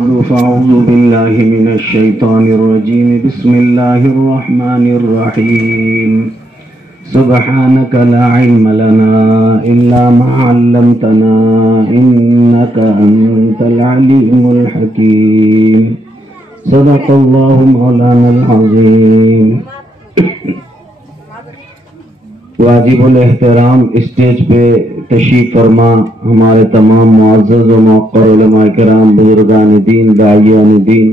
بعد فأعوذ بالله من الشيطان الرجيم بسم الله الرحمن الرحيم سبحانك لا علم لنا إلا ما علمتنا إنك أنت العليم الحكيم صدق الله مولانا العظيم. واجب الاحترام اسٹیج پہ تشریف فرما ہمارے تمام معزز و موقر علماء کرام، بزرگان دین، داعیان دین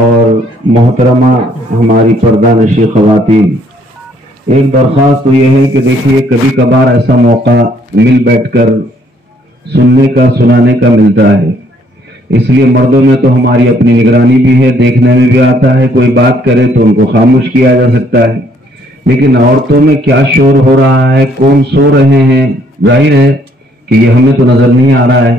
اور محترمہ ہماری پردہ نشی خواتین، ایک درخواست تو یہ ہے کہ دیکھیے کبھی کبھار ایسا موقع مل بیٹھ کر سننے کا سنانے کا ملتا ہے. اس لیے مردوں میں تو ہماری اپنی نگرانی بھی ہے، دیکھنے میں بھی آتا ہے، کوئی بات کرے تو ان کو خاموش کیا جا سکتا ہے، لیکن عورتوں میں کیا شور ہو رہا ہے، کون سو رہے ہیں، ظاہر ہے کہ یہ ہمیں تو نظر نہیں آ رہا ہے.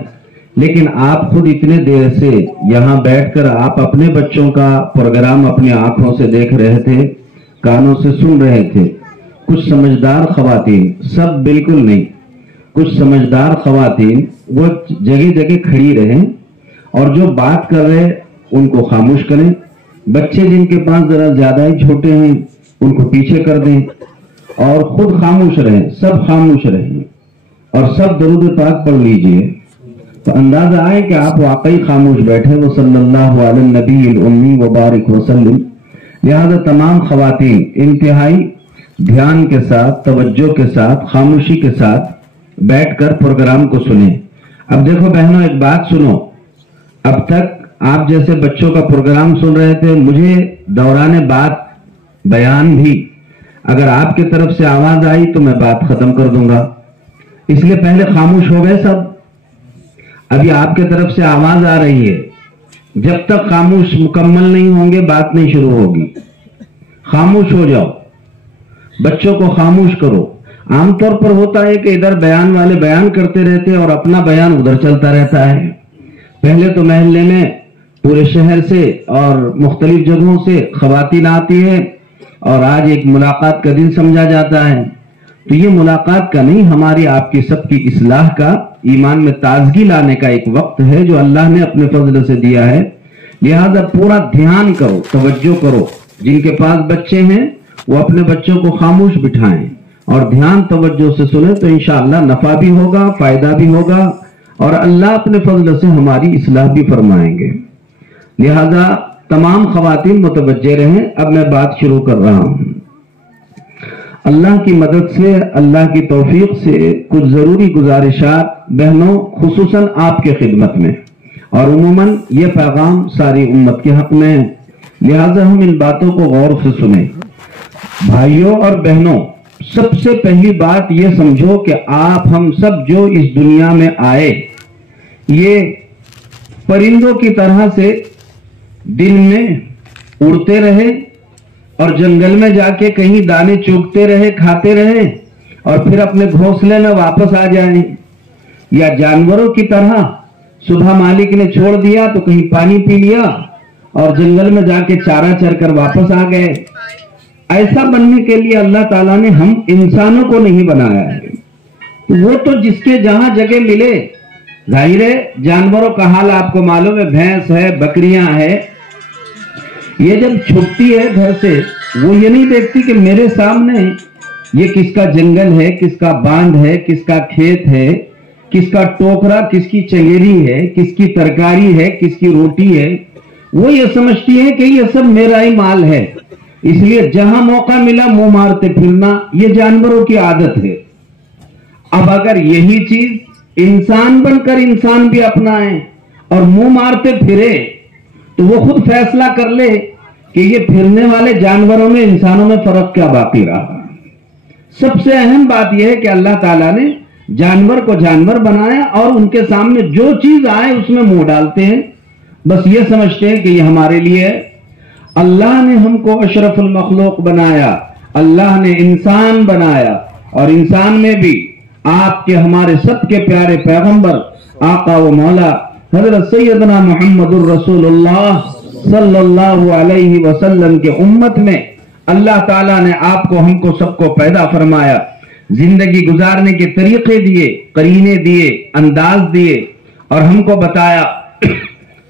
لیکن آپ خود اتنے دیر سے یہاں بیٹھ کر آپ اپنے بچوں کا پروگرام اپنی آنکھوں سے دیکھ رہے تھے، کانوں سے سن رہے تھے. کچھ سمجھدار خواتین، سب بالکل نہیں، کچھ سمجھدار خواتین وہ جگہ جگہ کھڑی رہیں اور جو بات کر رہے ان کو خاموش کریں. بچے جن کے پاس ذرا زیادہ ہی چھوٹے ہیں ان کو پیچھے کر دیں اور خود خاموش رہیں، سب خاموش رہیں اور سب درود پاک پڑھ لیجئے تو اندازہ آئے کہ آپ واقعی خاموش بیٹھے. وہ صلی اللہ علیہ النبی الامی وبارک وسلم. لہذا تمام خواتین انتہائی دھیان کے ساتھ، توجہ کے ساتھ، خاموشی کے ساتھ بیٹھ کر پروگرام کو سنیں. اب دیکھو بہنوں، ایک بات سنو، اب تک آپ جیسے بچوں کا پروگرام سن رہے تھے، مجھے دوران بات بیان بھی اگر آپ کی طرف سے آواز آئی تو میں بات ختم کر دوں گا. اس لیے پہلے خاموش ہو گئے سب. ابھی آپ کی طرف سے آواز آ رہی ہے، جب تک خاموش مکمل نہیں ہوں گے بات نہیں شروع ہوگی. خاموش ہو جاؤ، بچوں کو خاموش کرو. عام طور پر ہوتا ہے کہ ادھر بیان والے بیان کرتے رہتے اور اپنا بیان ادھر چلتا رہتا ہے. پہلے تو محلے میں پورے شہر سے اور مختلف جگہوں سے خواتین آتی ہیں اور آج ایک ملاقات کا دن سمجھا جاتا ہے. تو یہ ملاقات کا نہیں، ہماری آپ کی سب کی اصلاح کا، ایمان میں تازگی لانے کا ایک وقت ہے جو اللہ نے اپنے فضل سے دیا ہے. لہذا پورا دھیان کرو، توجہ کرو. جن کے پاس بچے ہیں وہ اپنے بچوں کو خاموش بٹھائیں اور دھیان توجہ سے سنیں تو انشاءاللہ نفع بھی ہوگا، فائدہ بھی ہوگا اور اللہ اپنے فضل سے ہماری اصلاح بھی فرمائیں گے. لہذا تمام خواتین متوجہ رہیں. اب میں بات شروع کر رہا ہوں. اللہ کی مدد سے، اللہ کی توفیق سے کچھ ضروری گزارشات بہنوں خصوصاً آپ کے خدمت میں، اور عموماً یہ پیغام ساری امت کے حق میں ہے. لہذا ہم ان باتوں کو غور سے سنیں. بھائیوں اور بہنوں، سب سے پہلی بات یہ سمجھو کہ آپ ہم سب جو اس دنیا میں آئے، یہ پرندوں کی طرح سے دن میں اڑتے رہے اور جنگل میں جا کے کہیں دانے چوگتے رہے، کھاتے رہے اور پھر اپنے گھونسلے میں واپس آ جائیں، یا جانوروں کی طرح صبح مالک نے چھوڑ دیا تو کہیں پانی پی لیا اور جنگل میں جا کے چارہ چر کر واپس آ گئے. ایسا بننے کے لیے اللہ تعالیٰ نے ہم انسانوں کو نہیں بنایا ہے. وہ تو جس کے جہاں جگہ ملے، ظاہر ہے جانوروں کا حال آپ کو معلوم ہے، بھینس ہے، بکریاں ہے، یہ جب چھپتی ہے گھر سے وہ یہ نہیں دیکھتی کہ میرے سامنے یہ کس کا جنگل ہے، کس کا باندھ ہے، کس کا کھیت ہے، کس کا ٹوکرا، کس کی چنگیری ہے، کس کی ترکاری ہے، کس کی روٹی ہے. وہ یہ سمجھتی ہے کہ یہ سب میرا ہی مال ہے. اس لیے جہاں موقع ملا منہ مارتے پھرنا یہ جانوروں کی عادت ہے. اب اگر یہی چیز انسان بن کر انسان بھی اپنائیں اور منہ مارتے پھرے تو وہ خود فیصلہ کر لے کہ یہ پھرنے والے جانوروں میں انسانوں میں فرق کیا باقی رہا. سب سے اہم بات یہ ہے کہ اللہ تعالیٰ نے جانور کو جانور بنایا اور ان کے سامنے جو چیز آئے اس میں منہ ڈالتے ہیں، بس یہ سمجھتے ہیں کہ یہ ہمارے لیے ہے. اللہ نے ہم کو اشرف المخلوق بنایا، اللہ نے انسان بنایا اور انسان میں بھی آپ کے ہمارے سب کے پیارے پیغمبر آقا و مولا حضرت سیدنا محمد الرسول اللہ صلی اللہ علیہ وسلم کے امت میں اللہ تعالیٰ نے آپ کو ہم کو سب کو پیدا فرمایا. زندگی گزارنے کے طریقے دیے، قرینے دیے، انداز دیے اور ہم کو بتایا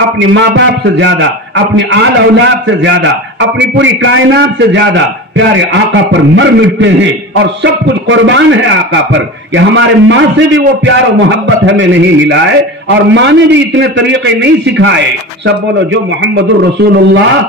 اپنی ماں باپ سے زیادہ، اپنی آل اولاد سے زیادہ، اپنی پوری کائنات سے زیادہ پیارے آقا پر مر مٹتے ہیں اور سب کچھ قربان ہے آقا پر، کہ ہمارے ماں سے بھی وہ پیار و محبت ہمیں نہیں ملا ہے اور ماں نے بھی اتنے طریقے نہیں سکھائے۔ سب بولو جو محمد الرسول اللہ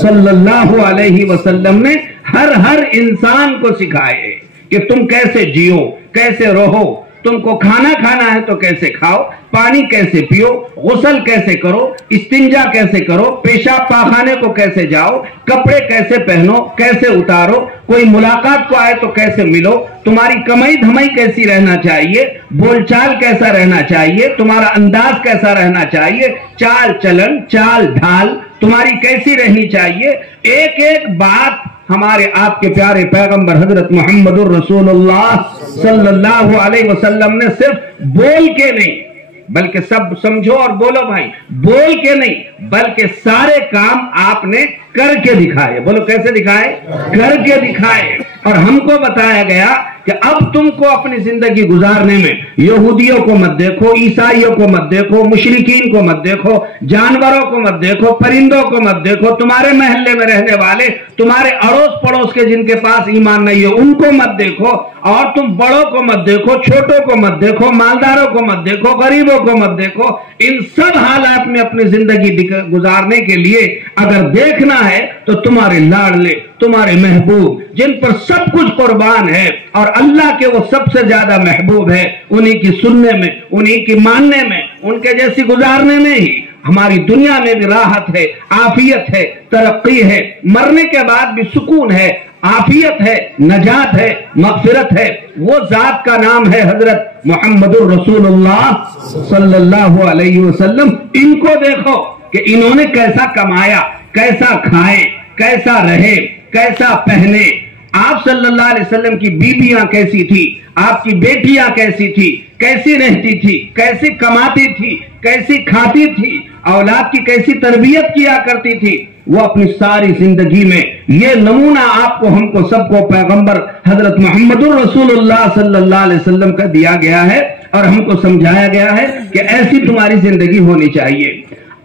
صلی اللہ علیہ وسلم نے ہر انسان کو سکھائے کہ تم کیسے جیو، کیسے رہو، تم کو کھانا کھانا ہے تو کیسے کھاؤ، پانی کیسے پیو، غسل کیسے کرو، استنجا کیسے کرو، پیشاب پاخانے کو کیسے جاؤ، کپڑے کیسے پہنو، کیسے اتارو، کوئی ملاقات کو آئے تو کیسے ملو، تمہاری کمائی دھمائی کیسی رہنا چاہیے، بول چال کیسا رہنا چاہیے، تمہارا انداز کیسا رہنا چاہیے، چال چلن، چال ڈھال تمہاری کیسی رہنی چاہیے، ایک ایک بات ہمارے آپ کے پیارے پیغمبر حضرت محمد الرسول اللہ صلی اللہ علیہ وسلم نے صرف بول کے نہیں بلکہ سب سمجھو اور بولو بھائی، بول کے نہیں بلکہ سارے کام آپ نے کر کے دکھائے۔ بولو کیسے دکھائے؟ کر کے دکھائے۔ اور ہم کو بتایا گیا کہ اب تم کو اپنی زندگی گزارنے میں یہودیوں کو مت دیکھو، عیسائیوں کو مت دیکھو، مشرکین کو مت دیکھو، جانوروں کو مت دیکھو، پرندوں کو مت دیکھو، تمہارے محلے میں رہنے والے، تمہارے اڑوس پڑوس کے جن کے پاس ایمان نہیں ہے ان کو مت دیکھو، اور تم بڑوں کو مت دیکھو، چھوٹوں کو مت دیکھو، مالداروں کو مت دیکھو، غریبوں کو مت دیکھو۔ ان سب حالات میں اپنی زندگی گزارنے کے لیے اگر دیکھنا ہے تو تمہارے لاڈلے، تمہارے محبوب جن پر سب کچھ قربان ہے اور اللہ کے وہ سب سے زیادہ محبوب ہے، انہی کی سننے میں، انہی کی ماننے میں، ان کے جیسی گزارنے میں ہی ہماری دنیا میں بھی راحت ہے، عافیت ہے، ترقی ہے، مرنے کے بعد بھی سکون ہے، عافیت ہے، نجات ہے، مغفرت ہے۔ وہ ذات کا نام ہے حضرت محمد الرسول اللہ صلی اللہ علیہ وسلم۔ ان کو دیکھو کہ انہوں نے کیسا کمایا، کیسا کھائے، کیسا رہے، کیسا پہنے۔ آپ صلی اللہ علیہ وسلم کی بیویاں کیسی تھی، آپ کی بیٹیاں کیسی تھی، کیسی رہتی تھی، کیسی کماتی تھی، کیسی کھاتی تھی، اولاد کی کیسی تربیت کیا کرتی تھی۔ وہ اپنی ساری زندگی میں یہ نمونہ آپ کو، ہم کو، سب کو پیغمبر حضرت محمد الرسول اللہ صلی اللہ علیہ وسلم کا دیا گیا ہے اور ہم کو سمجھایا گیا ہے کہ ایسی تمہاری زندگی ہونی چاہیے۔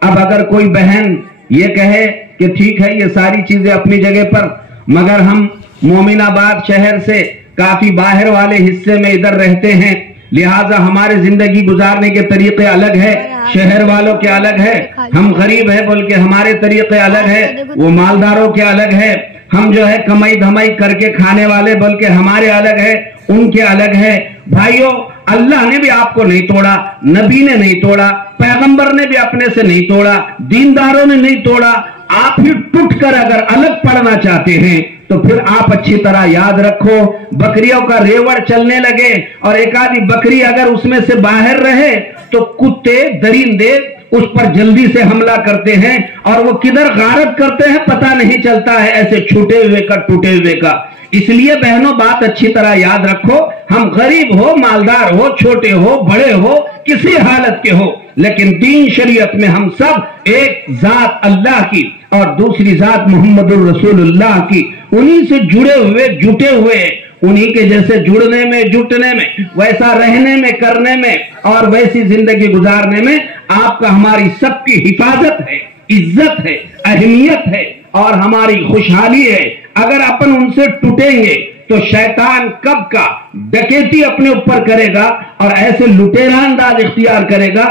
اب اگر کوئی بہن یہ کہے کہ ٹھیک ہے یہ ساری چیزیں اپنی جگہ پر، مگر ہم مومن آباد شہر سے کافی باہر والے حصے میں ادھر رہتے ہیں، لہٰذا ہمارے زندگی گزارنے کے طریقے الگ ہے، شہر والوں کے الگ ہے، ہم غریب ہیں بول کے ہمارے طریقے الگ ہے، وہ مالداروں کے الگ ہے، ہم جو ہے کمائی دھمائی کر کے کھانے والے بول کے ہمارے الگ ہے، ان کے الگ ہے۔ بھائیوں، اللہ نے بھی آپ کو نہیں توڑا، نبی نے نہیں توڑا، پیغمبر نے بھی اپنے سے نہیں توڑا، دینداروں نے نہیں توڑا۔ آپ ہی ٹوٹ کر اگر الگ پڑنا چاہتے ہیں تو پھر آپ اچھی طرح یاد رکھو، بکریوں کا ریوڑ چلنے لگے اور ایک آدھی بکری اگر اس میں سے باہر رہے تو کتے درندے اس پر جلدی سے حملہ کرتے ہیں اور وہ کدھر غارت کرتے ہیں پتہ نہیں چلتا ہے، ایسے چھوٹے ہوئے کا ٹوٹے ہوئے کا۔ اس لیے بہنوں بات اچھی طرح یاد رکھو، ہم غریب ہو، مالدار ہو، چھوٹے ہو، بڑے ہو، کسی حالت کے ہو، لیکن دین شریعت میں ہم سب ایک ذات اللہ کی اور دوسری ذات محمد الرسول اللہ کی، انہی سے جڑے ہوئے، جٹے ہوئے، انہی کے جیسے جڑنے میں، جٹنے میں، ویسا رہنے میں، کرنے میں اور ویسی زندگی گزارنے میں آپ کا ہماری سب کی حفاظت ہے، عزت ہے، اہمیت ہے اور ہماری خوشحالی ہے۔ اگر اپن ان سے ٹوٹیں گے تو شیطان کب کا ڈکیتی اپنے اوپر کرے گا اور ایسے لٹیرا انداز اختیار کرے گا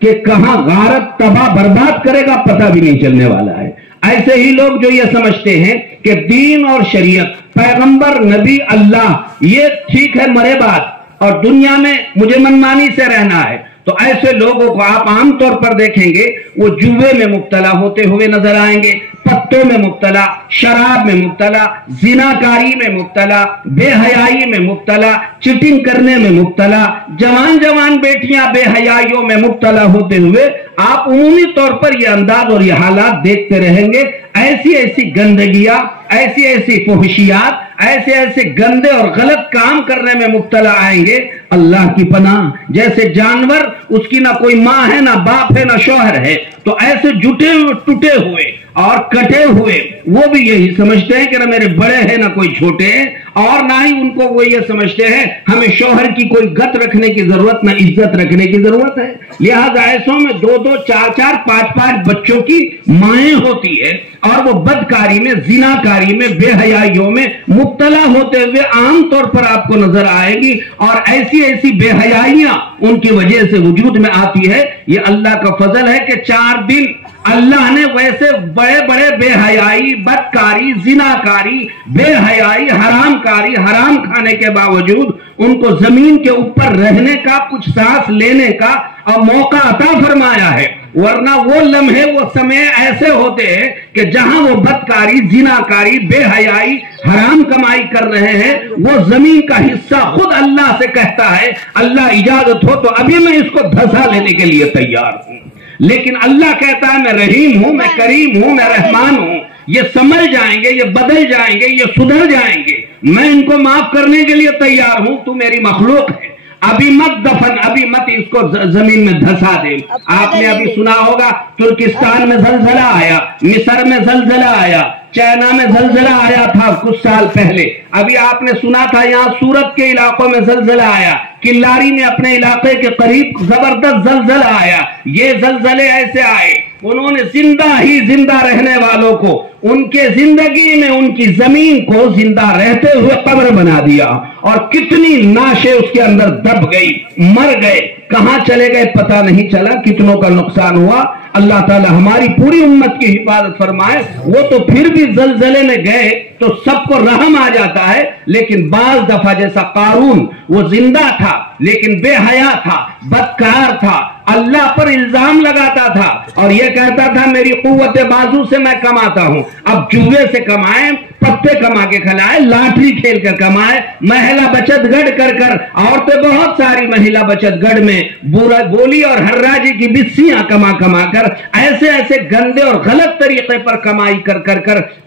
کہ کہاں غارت تباہ برباد کرے گا پتہ بھی نہیں چلنے والا ہے۔ ایسے ہی لوگ جو یہ سمجھتے ہیں کہ دین اور شریعت، پیغمبر، نبی، اللہ یہ ٹھیک ہے مرے بات اور دنیا میں مجھے منمانی سے رہنا ہے، تو ایسے لوگوں کو آپ عام طور پر دیکھیں گے وہ جوے میں مبتلا ہوتے ہوئے نظر آئیں گے، پتوں میں مبتلا، شراب میں مبتلا، زناکاری میں مبتلا، بے حیائی میں مبتلا، چیٹنگ کرنے میں مبتلا، جوان بیٹیاں بے حیائیوں میں مبتلا ہوتے ہوئے آپ عمومی طور پر یہ انداز اور یہ حالات دیکھتے رہیں گے۔ ایسی گندگیاں، ایسی فحشیات، ایسے گندے اور غلط کام کرنے میں مبتلا آئیں گے۔ اللہ کی پناہ، جیسے جانور، اس کی نہ کوئی ماں ہے، نہ باپ ہے، نہ شوہر ہے، تو ایسے جٹے ہوئے ٹوٹے ہوئے اور کٹے ہوئے وہ بھی یہی سمجھتے ہیں کہ نہ میرے بڑے ہیں نہ کوئی چھوٹے ہیں، اور نہ ہی ان کو وہ یہ سمجھتے ہیں ہمیں شوہر کی کوئی گت رکھنے کی ضرورت نہ عزت رکھنے کی ضرورت ہے۔ لہذا ایسوں میں 2-2 4-4 5-5 بچوں کی مائیں ہوتی ہے، اور وہ بدکاری میں، زناکاری میں، بے حیائیوں میں مبتلا ہوتے ہوئے عام طور پر آپ کو نظر آئے گی، اور ایسی ایسی بے حیائیاں ان کی وجہ سے وجود میں آتی ہے۔ یہ اللہ کا فضل ہے کہ 4 دن اللہ نے ویسے بڑے بڑے بے حیائی، بدکاری، زناکاری، بے حیائی، حرام کاری، حرام کھانے کے باوجود ان کو زمین کے اوپر رہنے کا، کچھ سانس لینے کا اور موقع عطا فرمایا ہے، ورنہ وہ لمحے، وہ سمے ایسے ہوتے ہیں کہ جہاں وہ بدکاری، زناکاری، بے حیائی، حرام کمائی کر رہے ہیں، وہ زمین کا حصہ خود اللہ سے کہتا ہے اللہ اجازت ہو تو ابھی میں اس کو دھسا لینے کے لیے تیار ہوں، لیکن اللہ کہتا ہے میں رحیم ہوں، میں کریم ہوں، میں رحمان ہوں، یہ سمجھ جائیں گے، یہ بدل جائیں گے، یہ سدھر جائیں گے، میں ان کو معاف کرنے کے لیے تیار ہوں، تو میری مخلوق ہے، ابھی مت دفن، ابھی مت اس کو زمین میں دھسا دے۔ آپ نے ابھی سنا ہوگا ترکستان میں زلزلہ آیا، مصر میں زلزلہ آیا، چائنا میں زلزلہ آیا تھا کچھ سال پہلے، ابھی آپ نے سنا تھا یہاں سورت کے علاقوں میں زلزلہ آیا، کلاری میں اپنے علاقے کے قریب زبردست زلزلہ آیا۔ یہ زلزلے ایسے آئے، انہوں نے زندہ رہنے والوں کو، ان کے زندگی میں ان کی زمین کو زندہ رہتے ہوئے قبر بنا دیا، اور کتنی ناشیں اس کے اندر دب گئی، مر گئے، کہاں چلے گئے پتہ نہیں چلا، کتنوں کا نقصان ہوا۔ اللہ تعالی ہماری پوری امت کی حفاظت فرمائے۔ وہ تو پھر بھی زلزلے میں گئے تو سب کو رحم آ جاتا ہے، لیکن بعض دفعہ جیسا قارون، وہ زندہ تھا لیکن بے حیا تھا، بدکار تھا، اللہ پر الزام لگاتا تھا اور یہ کہتا تھا میری قوت بازو سے میں کماتا ہوں۔ اب جوے سے کمائے، پتے کما کے کھلائے، لاٹری کھیل کر کمائے، مہیلا بچت گڑھ کر عورتیں بہت ساری مہیلا بچت گڑھ میں بولی اور ہراجی کی بسیاں کما کر ایسے ایسے گندے اور غلط طریقے پر کمائی کر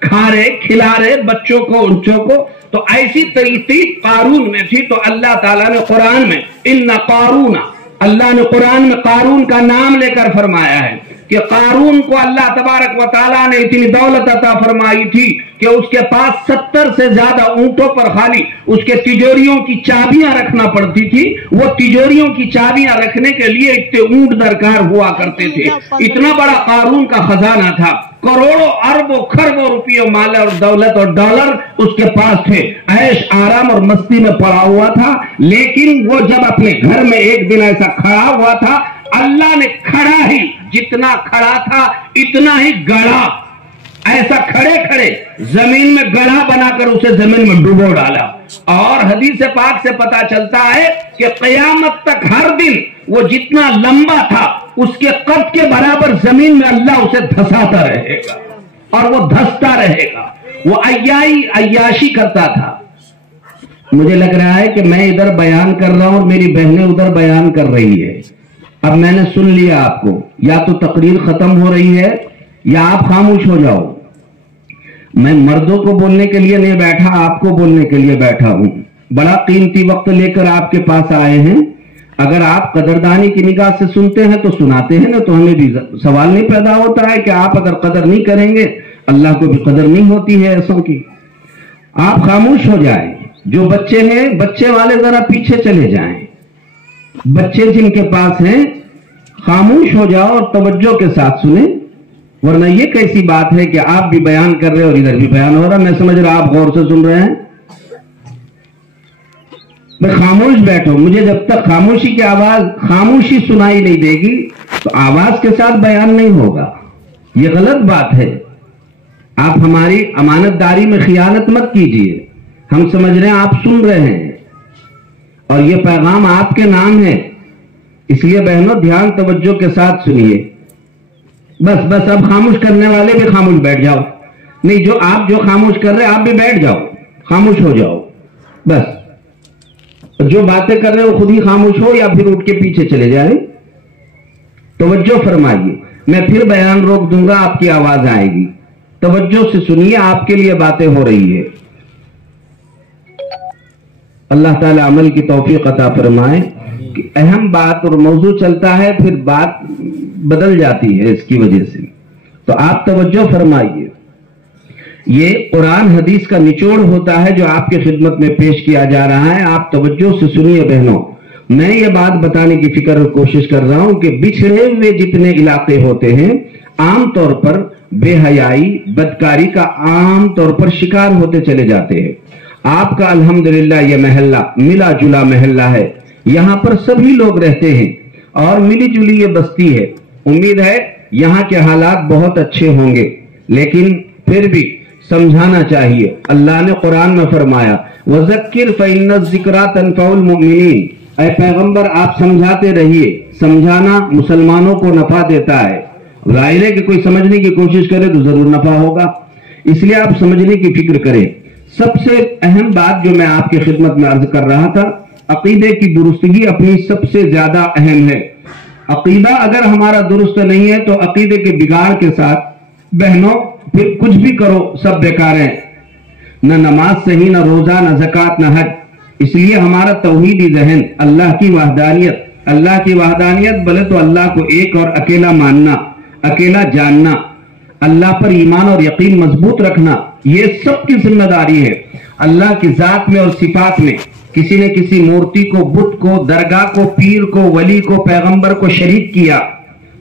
کھا رہے، کھلا رہے بچوں کو، انچوں کو۔ تو ایسی طریقے قارون میں تھی، تو اللہ تعالیٰ نے قرآن میں ان قارون، اللہ نے قرآن میں قارون کا نام لے کر فرمایا ہے کہ قارون کو اللہ تبارک و تعالیٰ نے اتنی دولت عطا فرمائی تھی کہ اس کے پاس 70 سے زیادہ اونٹوں پر خالی اس کے تجوریوں کی چابیاں رکھنا پڑتی تھی۔ وہ تجوریوں کی چابیاں رکھنے کے لیے اتنے اونٹ درکار ہوا کرتے تھے۔ اتنا بڑا قارون کا خزانہ تھا، کروڑوں اربوں خربوں روپیوں مال اور دولت اور ڈالر اس کے پاس تھے، عیش آرام اور مستی میں پڑا ہوا تھا۔ لیکن وہ جب اپنے گھر میں ایک دن ایسا کھڑا ہوا تھا، اللہ نے کھڑا ہی جتنا کھڑا تھا اتنا ہی گڑھا، ایسا کھڑے کھڑے زمین میں گڑھا بنا کر اسے زمین میں ڈبو ڈالا۔ اور حدیث پاک سے پتا چلتا ہے کہ قیامت تک ہر دن وہ جتنا لمبا تھا اس کے قد کے برابر زمین میں اللہ اسے دھساتا رہے گا اور وہ دھستا رہے گا۔ وہ عیاشی کرتا تھا۔ مجھے لگ رہا ہے کہ میں ادھر بیان کر رہا ہوں اور میری بہنیں ادھر بیان کر رہی ہے۔ اب میں نے سن لیا آپ کو، یا تو تقریر ختم ہو رہی ہے یا آپ خاموش ہو جاؤ۔ میں مردوں کو بولنے کے لیے نہیں بیٹھا، آپ کو بولنے کے لیے بیٹھا ہوں۔ بڑا قیمتی وقت لے کر آپ کے پاس آئے ہیں۔ اگر آپ قدردانی کی نگاہ سے سنتے ہیں تو سناتے ہیں نا، تو ہمیں بھی سوال نہیں پیدا ہوتا ہے کہ آپ اگر قدر نہیں کریں گے اللہ کو بھی قدر نہیں ہوتی ہے ایسوں کی۔ آپ خاموش ہو جائیں۔ جو بچے ہیں، بچے والے ذرا پیچھے چلے جائیں۔ بچے جن کے پاس ہیں خاموش ہو جاؤ اور توجہ کے ساتھ سنیں، ورنہ یہ کیسی بات ہے کہ آپ بھی بیان کر رہے اور ادھر بھی بیان ہو رہا۔ میں سمجھ رہا آپ غور سے سن رہے ہیں۔ میں خاموش بیٹھو، مجھے جب تک خاموشی کی آواز، خاموشی سنائی نہیں دے گی تو آواز کے ساتھ بیان نہیں ہوگا۔ یہ غلط بات ہے۔ آپ ہماری امانت داری میں خیانت مت کیجیے۔ ہم سمجھ رہے ہیں آپ سن رہے ہیں اور یہ پیغام آپ کے نام ہے، اس لیے بہنوں دھیان توجہ کے ساتھ سنیے۔ بس اب خاموش کرنے والے بھی خاموش بیٹھ جاؤ۔ نہیں، جو خاموش کر رہے آپ بھی بیٹھ جاؤ، خاموش ہو جاؤ۔ بس جو باتیں کر رہے وہ خود ہی خاموش ہو یا پھر اٹھ کے پیچھے چلے جائیں۔ توجہ فرمائیے، میں پھر بیان روک دوں گا، آپ کی آواز آئے گی۔ توجہ سے سنیے، آپ کے لیے باتیں ہو رہی ہے۔ اللہ تعالی عمل کی توفیق عطا فرمائے۔ کہ اہم بات اور موضوع چلتا ہے پھر بات بدل جاتی ہے اس کی وجہ سے۔ تو آپ توجہ فرمائیے، یہ قرآن حدیث کا نچوڑ ہوتا ہے جو آپ کی خدمت میں پیش کیا جا رہا ہے. آپ توجہ سے سنیے بہنوں. میں یہ بات بتانے کی فکر اور کوشش کر رہا ہوں کہ بچھڑے ہوئے جتنے علاقے ہوتے ہیں عام طور پر بے حیائی بدکاری کا عام طور پر شکار ہوتے چلے جاتے ہیں. آپ کا الحمدللہ یہ محلہ ملا جلا محلہ ہے، یہاں پر سبھی لوگ رہتے ہیں اور ملی جلی یہ بستی ہے. امید ہے یہاں کے حالات بہت اچھے ہوں گے، لیکن پھر بھی سمجھانا چاہیے. اللہ نے قرآن میں فرمایا وَذَكِّرْ فَإِنَّ الذِّكْرَىٰ تَنفَعُ الْمُؤْمِنِينَ. اے پیغمبر آپ سمجھاتے رہیے، سمجھانا مسلمانوں کو نفع دیتا ہے. ظاہر ہے کہ کوئی سمجھنے کی کوشش کرے تو ضرور نفع ہوگا، اس لیے آپ سمجھنے کی فکر کریں. سب سے اہم بات جو میں آپ کی خدمت میں عرض کر رہا تھا، عقیدے کی درستگی اپنی سب سے زیادہ اہم ہے. عقیدہ اگر ہمارا درست نہیں ہے تو عقیدے کے بگاڑ کے ساتھ بہنوں پھر کچھ بھی کرو سب بیکار ہیں. نہ نماز صحیح، نہ روزہ، نہ زکوٰۃ، نہ حج. اس لیے ہمارا توحیدی ذہن اللہ کی وحدانیت بلے تو اللہ کو ایک اور اکیلا ماننا، اکیلا جاننا، اللہ پر ایمان اور یقین مضبوط رکھنا، یہ سب کی ذمہ داری ہے. اللہ کی ذات میں اور صفات میں کسی نے کسی مورتی کو، بت کو، درگاہ کو، پیر کو، ولی کو، پیغمبر کو شریک کیا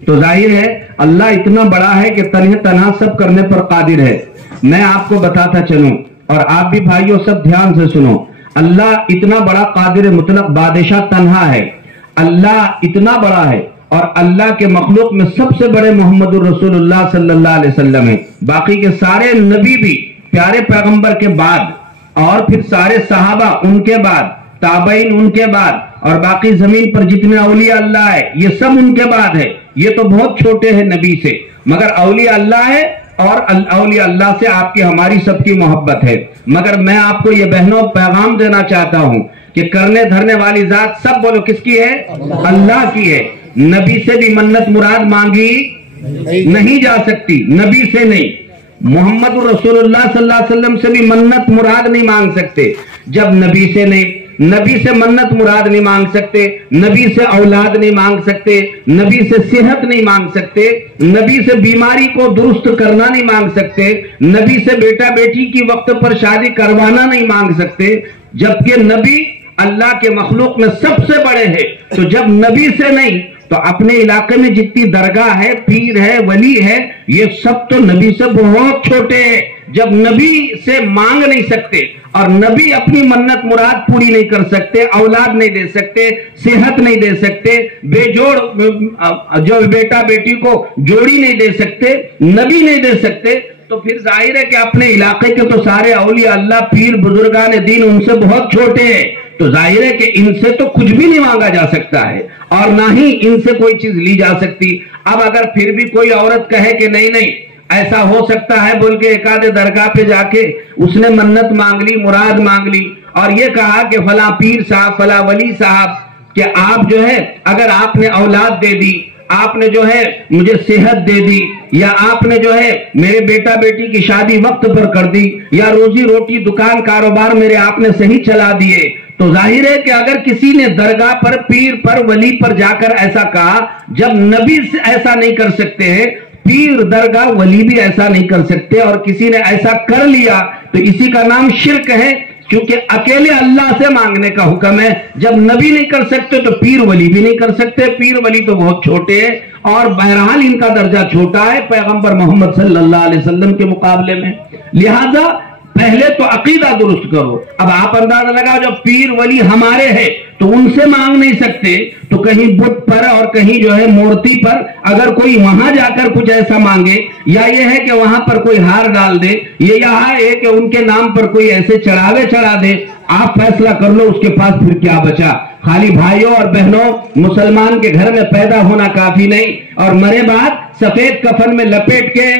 تو ظاہر ہے اللہ اتنا بڑا ہے کہ تنہا سب کرنے پر قادر ہے. میں آپ کو بتاتا چلوں اور آپ بھی بھائیوں سب دھیان سے سنو. اللہ اتنا بڑا قادر مطلق بادشاہ تنہا ہے. اللہ اتنا بڑا ہے اور اللہ کے مخلوق میں سب سے بڑے محمد الرسول اللہ صلی اللہ علیہ وسلم ہیں. باقی کے سارے نبی بھی پیارے پیغمبر کے بعد اور پھر سارے صحابہ ان کے بعد، تابعین ان کے بعد، اور باقی زمین پر جتنے اولیاء اللہ ہے یہ سب ان کے بعد ہے. یہ تو بہت چھوٹے ہیں نبی سے، مگر اولیاء اللہ ہے اور اولیاء اللہ سے آپ کی ہماری سب کی محبت ہے. مگر میں آپ کو یہ بہنوں پیغام دینا چاہتا ہوں کہ کرنے دھرنے والی ذات سب بولو کس کی ہے؟ اللہ کی ہے. نبی سے بھی منت مراد مانگی نہیں جا سکتی، نبی سے نہیں. محمد رسول اللہ صلی اللہ علیہ وسلم سے بھی منت مراد نہیں مانگ سکتے. جب نبی سے نہیں، نبی سے منت مراد نہیں مانگ سکتے، نبی سے اولاد نہیں مانگ سکتے، نبی سے صحت نہیں مانگ سکتے، نبی سے بیماری کو درست کرنا نہیں مانگ سکتے، نبی سے بیٹا بیٹی کی وقت پر شادی کروانا نہیں مانگ سکتے. جبکہ نبی اللہ کے مخلوق میں سب سے بڑے ہیں. تو جب نبی سے نہیں تو اپنے علاقے میں جتنی درگاہ ہے، پیر ہے، ولی ہے، یہ سب تو نبی سے بہت چھوٹے ہیں. جب نبی سے مانگ نہیں سکتے اور نبی اپنی منت مراد پوری نہیں کر سکتے، اولاد نہیں دے سکتے، صحت نہیں دے سکتے، بے جوڑ جو بیٹا بیٹی کو جوڑی نہیں دے سکتے، نبی نہیں دے سکتے، تو پھر ظاہر ہے کہ اپنے علاقے کے تو سارے اولیاء اللہ، پیر، بزرگان دین ان سے بہت چھوٹے ہیں. تو ظاہر ہے کہ ان سے تو کچھ بھی نہیں مانگا جا سکتا ہے اور نہ ہی ان سے کوئی چیز لی جا سکتی. اب اگر پھر بھی کوئی عورت کہے کہ نہیں ایسا ہو سکتا ہے بول کے ایک آدھے درگاہ پہ جا کے اس نے منت مانگ لی، مراد مانگ لی اور یہ کہا کہ فلاں پیر صاحب، فلاں ولی صاحب کہ آپ جو ہے اگر آپ نے اولاد دے دی، آپ نے جو ہے مجھے صحت دے دی، یا آپ نے جو ہے میرے بیٹا بیٹی کی شادی وقت پر کر دی، یا روزی روٹی دکان کاروبار میرے آپ نے صحیح چلا دیے، تو ظاہر ہے کہ اگر کسی نے درگاہ پر، پیر پر، ولی پر جا کر ایسا کہا، جب نبی سے ایسا نہیں کر سکتے ہیں، پیر، درگاہ، ولی بھی ایسا نہیں کر سکتے، اور کسی نے ایسا کر لیا تو اسی کا نام شرک ہے. کیونکہ اکیلے اللہ سے مانگنے کا حکم ہے. جب نبی نہیں کر سکتے تو پیر ولی بھی نہیں کر سکتے. پیر ولی تو بہت چھوٹے ہیں اور بہرحال ان کا درجہ چھوٹا ہے پیغمبر محمد صلی اللہ علیہ وسلم کے مقابلے میں. لہذا پہلے تو عقیدہ درست کرو. اب آپ اندازہ لگاؤ جب پیر ولی ہمارے ہیں تو ان سے مانگ نہیں سکتے تو کہیں بت پر اور کہیں جو ہے مورتی پر اگر کوئی وہاں جا کر کچھ ایسا مانگے، یا یہ ہے کہ وہاں پر کوئی ہار ڈال دے، یہاں ہے کہ ان کے نام پر کوئی ایسے چڑھاوے چڑھا دے، آپ فیصلہ کر لو اس کے پاس پھر کیا بچا. خالی بھائیوں اور بہنوں، مسلمان کے گھر میں پیدا ہونا کافی نہیں اور مرے بعد سفید کفن میں لپیٹ کے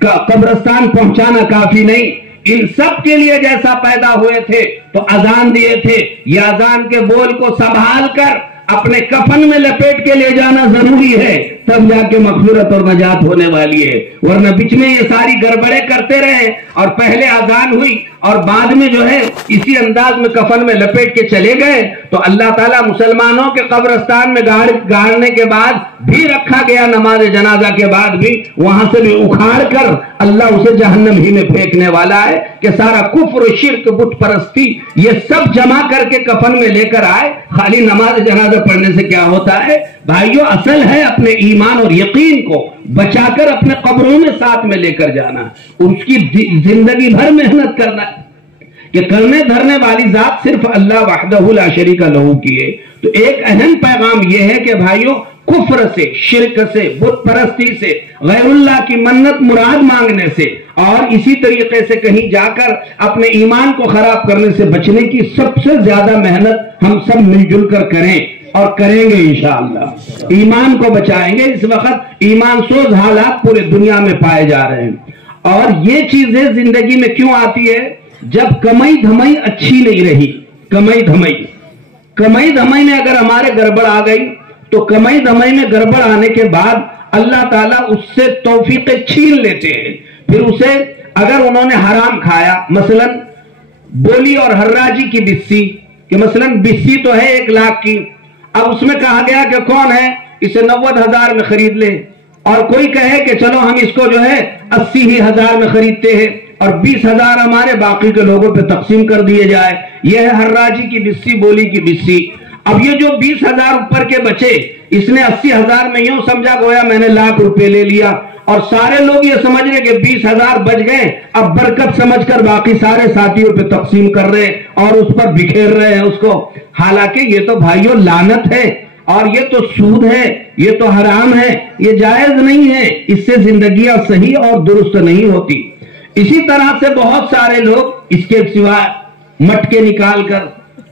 قبرستان پہنچانا کافی نہیں. ان سب کے لیے جیسا پیدا ہوئے تھے تو اذان دیے تھے، یہ اذان کے بول کو سنبھال کر اپنے کفن میں لپیٹ کے لے جانا ضروری ہے تب جا کے مغفرت اور نجات ہونے والی ہے، ورنہ بیچ میں یہ ساری گڑبڑیں کرتے رہے اور پہلے اذان ہوئی اور بعد میں جو ہے اسی انداز میں کفن میں لپیٹ کے چلے گئے تو اللہ تعالیٰ مسلمانوں کے قبرستان میں گاڑنے کے بعد بھی رکھا گیا، نماز جنازہ کے بعد بھی وہاں سے بھی اکھاڑ کر اللہ اسے جہنم ہی میں پھینکنے والا ہے کہ سارا کفر، شرک، بت پرستی یہ سب جمع کر کے کفن میں لے کر آئے، خالی نماز جنازہ پڑھنے سے کیا ہوتا ہے؟ بھائیو اصل ہے اپنے ایمان اور یقین کو بچا کر اپنے قبروں میں ساتھ میں لے کر جانا، اس کی زندگی بھر محنت کرنا کہ کرنے دھرنے والی ذات صرف اللہ وحدہ لا شریک لہ کی ہے۔ تو ایک اہم پیغام یہ ہے کہ بھائیو کفر سے، شرک سے، بت پرستی سے، غیر اللہ کی منت مراد مانگنے سے اور اسی طریقے سے کہیں جا کر اپنے ایمان کو خراب کرنے سے بچنے کی سب سے زیادہ محنت ہم سب مل جل کر کریں اور کریں گے انشاءاللہ، ایمان کو بچائیں گے۔ اس وقت ایمان سوز حالات پورے دنیا میں پائے جا رہے ہیں اور یہ چیزیں زندگی میں کیوں آتی ہے؟ جب کمائی دھمائی اچھی نہیں رہی، کمائی دھمائی میں اگر ہمارے گڑبڑ آ گئی تو کمائی دھمائی میں گڑبڑ آنے کے بعد اللہ تعالیٰ اس سے توفیقیں چھین لیتے ہیں، پھر اسے اگر انہوں نے حرام کھایا، مثلا بولی اور حراجی کی بسی، کہ مثلا بسی تو ہے 1 لاکھ کی، اب اس میں کہا گیا کہ کون ہے اسے 90,000 میں خرید لے، اور کوئی کہے کہ چلو ہم اس کو جو ہے 80,000 میں خریدتے ہیں اور 20,000 ہمارے باقی کے لوگوں پہ تقسیم کر دیے جائے، یہ ہے حراجی کی بسی، بولی کی بسی۔ اب یہ جو 20,000 اوپر کے بچے، اس نے 80,000 میں یوں سمجھا گویا میں نے 1,00,000 روپے لے لیا، اور سارے لوگ یہ سمجھ رہے کہ 20,000 بچ گئے، اب برکت سمجھ کر باقی سارے ساتھیوں پہ تقسیم کر رہے ہیں اور اس پر بکھیر رہے ہیں اس کو، حالانکہ یہ تو بھائیوں لعنت ہے اور یہ تو سود ہے، یہ تو حرام ہے، یہ جائز نہیں ہے، اس سے زندگیاں صحیح اور درست نہیں ہوتی۔ اسی طرح سے بہت سارے لوگ اس کے سوا مٹکے نکال کر،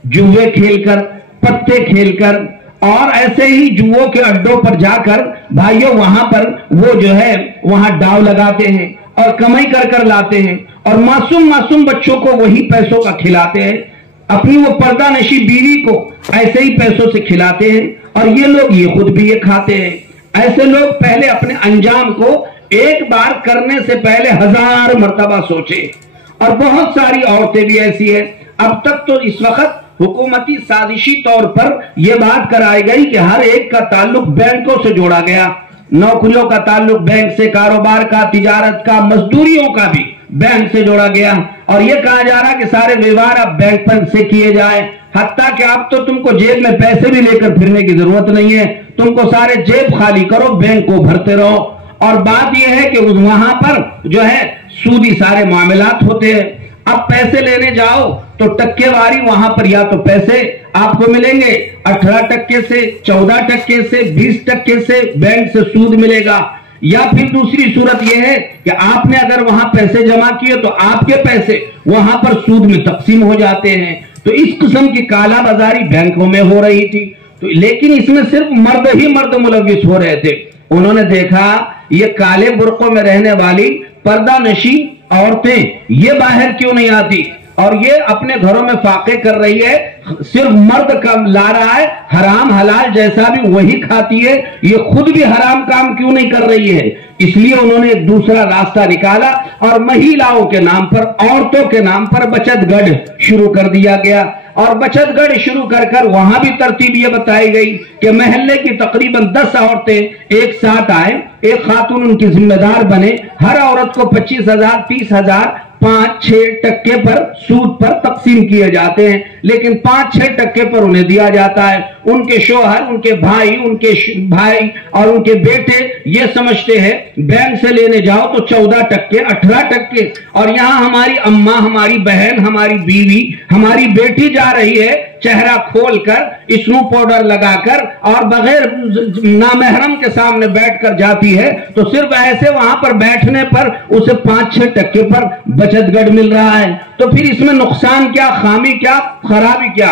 جوے کھیل کر، پتے کھیل کر اور ایسے ہی جوؤں کے اڈوں پر جا کر بھائیوں وہاں پر وہ جو ہے وہاں ڈاؤ لگاتے ہیں اور کمائی کر کر لاتے ہیں اور معصوم بچوں کو وہی پیسوں کا کھلاتے ہیں، اپنی وہ پردہ نشی بیوی کو ایسے ہی پیسوں سے کھلاتے ہیں اور یہ لوگ یہ خود بھی یہ کھاتے ہیں۔ ایسے لوگ پہلے اپنے انجام کو ایک بار کرنے سے پہلے 1000 مرتبہ سوچے، اور بہت ساری عورتیں بھی ایسی ہیں۔ اب تک تو اس وقت حکومتی سازشی طور پر یہ بات کرائی گئی کہ ہر ایک کا تعلق بینکوں سے جوڑا گیا، نوکریوں کا تعلق بینک سے، کاروبار کا، تجارت کا، مزدوریوں کا بھی بینک سے جوڑا گیا، اور یہ کہا جا رہا کہ سارے ویوہار اب بینک پر سے کیے جائیں، حتیٰ کہ اب تو تم کو جیب میں پیسے بھی لے کر پھرنے کی ضرورت نہیں ہے، تم کو سارے جیب خالی کرو، بینک کو بھرتے رہو۔ اور بات یہ ہے کہ وہاں پر جو ہے سودی سارے معاملات ہوتے ہیں۔ اب پیسے لینے جاؤ تو ٹکے واری وہاں پر یا تو پیسے آپ کو ملیں گے 18% سے، 14% سے، 20% سے بینک سے سود ملے گا، یا پھر دوسری صورت یہ ہے کہ آپ نے اگر وہاں پیسے جمع کیے تو آپ کے پیسے وہاں پر سود میں تقسیم ہو جاتے ہیں۔ تو اس قسم کی کالا بازاری بینکوں میں ہو رہی تھی، لیکن اس میں صرف مرد ہی مرد ملوث ہو رہے تھے۔ انہوں نے دیکھا یہ کالے برقعوں میں رہنے والی پردہ نشی عورتیں یہ باہر کیوں نہیں آتی اور یہ اپنے گھروں میں فاقے کر رہی ہے، صرف مرد کا لا رہا ہے، حرام حلال جیسا بھی وہی کھاتی ہے، یہ خود بھی حرام کام کیوں نہیں کر رہی ہے؟ اس لیے انہوں نے ایک دوسرا راستہ نکالا اور مہیلاؤں کے نام پر، عورتوں کے نام پر بچت گڑھ شروع کر دیا گیا، اور بچت گڑھ شروع کر کر وہاں بھی ترتیب یہ بتائی گئی کہ محلے کی تقریباً 10 عورتیں ایک ساتھ آئیں، ایک خاتون ان کی ذمہ دار بنے، ہر عورت کو 25,000 30,000 5-6% پر سود پر تقسیم کیے جاتے ہیں، لیکن 5-6% پر انہیں دیا جاتا ہے۔ ان کے شوہر، ان کے بھائی اور ان کے بیٹے یہ سمجھتے ہیں بینک سے لینے جاؤ تو 14%، 18%، اور یہاں ہماری اماں، ہماری بہن، ہماری بیوی، ہماری بیٹی جا رہی ہے چہرہ کھول کر، اسنو پاؤڈر لگا کر اور بغیر نامحرم کے سامنے بیٹھ کر جاتی ہے، تو صرف ایسے وہاں پر بیٹھنے پر اسے 5-6% پر بچت گڑھ مل رہا ہے۔ تو پھر اس میں نقصان کیا، خامی کیا، خرابی کیا؟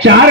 4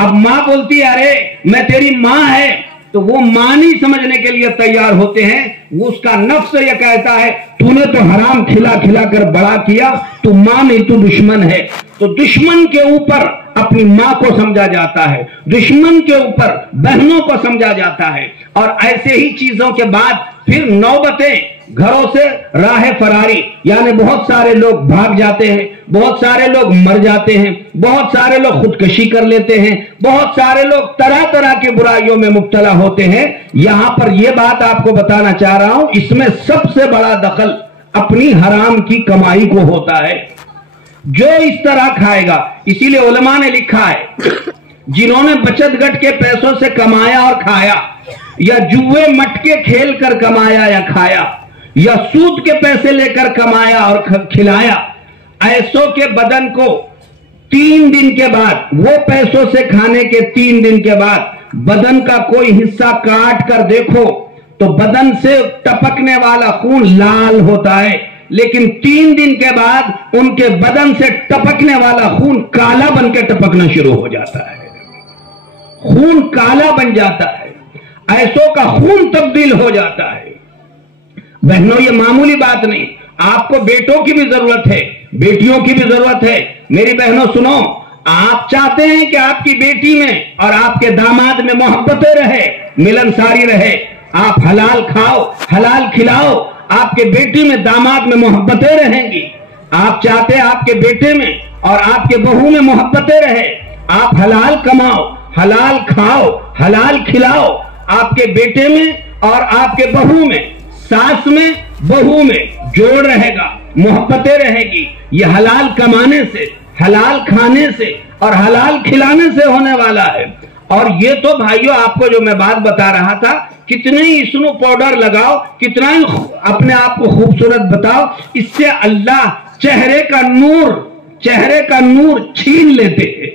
اب ماں بولتی ہے ارے میں تیری ماں ہے، تو وہ ماں نہیں سمجھنے کے لیے تیار ہوتے ہیں، وہ اس کا نفس یہ کہتا ہے تو نے تو حرام کھلا کھلا کر بڑا کیا، تو ماں نہیں تو دشمن ہے۔ تو دشمن کے اوپر اپنی ماں کو سمجھا جاتا ہے، دشمن کے اوپر بہنوں کو سمجھا جاتا ہے، اور ایسے ہی چیزوں کے بعد پھر نوبتیں گھروں سے راہ فراری، یعنی بہت سارے لوگ بھاگ جاتے ہیں، بہت سارے لوگ مر جاتے ہیں، بہت سارے لوگ خودکشی کر لیتے ہیں، بہت سارے لوگ طرح طرح کی برائیوں میں مبتلا ہوتے ہیں۔ یہاں پر یہ بات آپ کو بتانا چاہ رہا ہوں، اس میں سب سے بڑا دخل اپنی حرام کی کمائی کو ہوتا ہے۔ جو اس طرح کھائے گا، اسی لیے علماء نے لکھا ہے جنہوں نے بچت گٹ کے پیسوں سے کمایا اور کھایا، یا جوئے مٹکے کھیل کر کمایا یا کھایا، یا سود کے پیسے لے کر کمایا اور کھلایا، ایسوں کے بدن کو 3 دن کے بعد، وہ پیسوں سے کھانے کے 3 دن کے بعد بدن کا کوئی حصہ کاٹ کر دیکھو تو بدن سے ٹپکنے والا خون لال ہوتا ہے، لیکن 3 دن کے بعد ان کے بدن سے ٹپکنے والا خون کالا بن کے ٹپکنا شروع ہو جاتا ہے، خون کالا بن جاتا ہے، ایسوں کا خون تبدیل ہو جاتا ہے۔ بہنوں یہ معمولی بات نہیں، آپ کو بیٹوں کی بھی ضرورت ہے، بیٹیوں کی بھی ضرورت ہے۔ میری بہنوں سنو، آپ چاہتے ہیں کہ آپ کی بیٹی میں اور آپ کے داماد میں محبتیں رہے، ملنساری رہے، آپ حلال کھاؤ، حلال کھلاؤ، آپ کے بیٹی میں داماد میں محبتیں رہیں گی۔ آپ چاہتے ہیں آپ کے بیٹے میں اور آپ کے بہو میں محبتیں رہے، آپ حلال کماؤ، حلال کھاؤ، حلال کھلاؤ، آپ کے بیٹے میں اور آپ کے بہو میں، ساس میں بہو میں جوڑ رہے گا، محبتیں رہے گی۔ یہ حلال کمانے سے، حلال کھانے سے اور حلال کھلانے سے ہونے والا ہے۔ اور یہ تو بھائیوں آپ کو جو میں بات بتا رہا تھا، کتنے ہی اسنو پاؤڈر لگاؤ، کتنا ہی اپنے آپ کو خوبصورت بتاؤ، اس سے اللہ چہرے کا نور چھین لیتے ہیں۔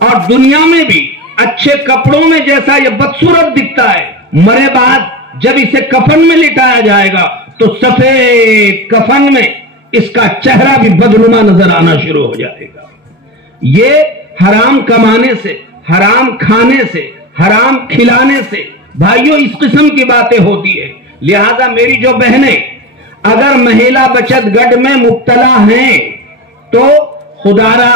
اور دنیا میں بھی اچھے کپڑوں میں جیسا یہ بدصورت دکھتا ہے، مرے بعد جب اسے کفن میں لٹایا جائے گا تو سفید کفن میں اس کا چہرہ بھی بدنما نظر آنا شروع ہو جائے گا۔ یہ حرام کمانے سے، حرام کھانے سے، حرام کھلانے سے بھائیوں اس قسم کی باتیں ہوتی ہے۔ لہذا میری جو بہنیں اگر مہیلا بچت گٹ میں مبتلا ہیں تو خدارا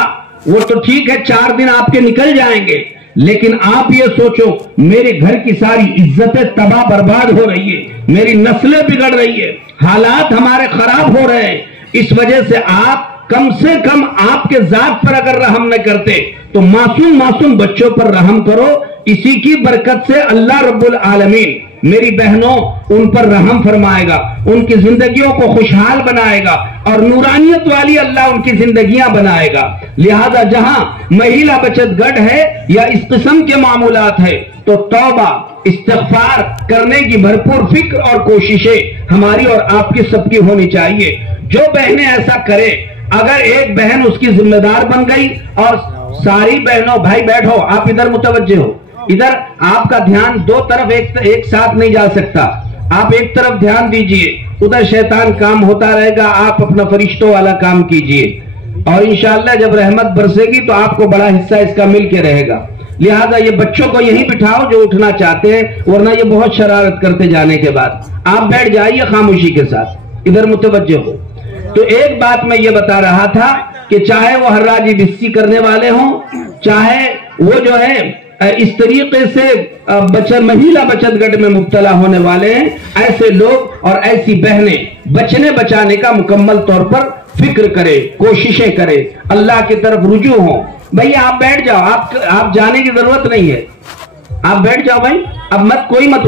وہ تو ٹھیک ہے 4 دن آپ کے نکل جائیں گے، لیکن آپ یہ سوچو میرے گھر کی ساری عزتیں تباہ برباد ہو رہی ہے، میری نسلیں بگڑ رہی ہے، حالات ہمارے خراب ہو رہے ہیں، اس وجہ سے آپ کم سے کم آپ کے ذات پر اگر رحم نہ کرتے تو معصوم بچوں پر رحم کرو، اسی کی برکت سے اللہ رب العالمین میری بہنوں ان پر رحم فرمائے گا، ان کی زندگیوں کو خوشحال بنائے گا اور نورانیت والی اللہ ان کی زندگیاں بنائے گا۔ لہذا جہاں مہیلا بچت گٹ ہے یا اس قسم کے معمولات ہے تو توبہ استغفار کرنے کی بھرپور فکر اور کوششیں ہماری اور آپ کی سب کی ہونی چاہیے۔ جو بہنیں ایسا کرے، اگر ایک بہن اس کی ذمہ دار بن گئی اور ساری بہنوں، بھائی بیٹھو، آپ ادھر متوجہ ہو، ادھر آپ کا دھیان دو طرف ایک ساتھ نہیں جا سکتا، آپ ایک طرف دھیان دیجئے، ادھر شیطان کام ہوتا رہے گا، آپ اپنا فرشتوں والا کام کیجئے، اور انشاءاللہ جب رحمت برسے گی تو آپ کو بڑا حصہ اس کا مل کے رہے گا۔ لہذا یہ بچوں کو یہیں بٹھاؤ جو اٹھنا چاہتے ہیں، ورنہ یہ بہت شرارت کرتے جانے کے بعد آپ بیٹھ جائیے خاموشی کے ساتھ، ادھر متوجہ ہو۔ تو ایک بات میں یہ بتا رہا تھا کہ چاہے وہ حراجی بستی کرنے والے ہوں، چاہے وہ جو ہے اس طریقے سے مہیلا بچت گٹ میں مبتلا ہونے والے ہیں، ایسے لوگ اور ایسی بہنیں بچنے بچانے کا مکمل طور پر فکر کرے، کوششیں کرے، اللہ کی طرف رجوع ہوں۔ بھائی آپ بیٹھ جاؤ، آپ جانے کی ضرورت نہیں ہے، آپ بیٹھ جاؤ بھائی، اب کوئی مت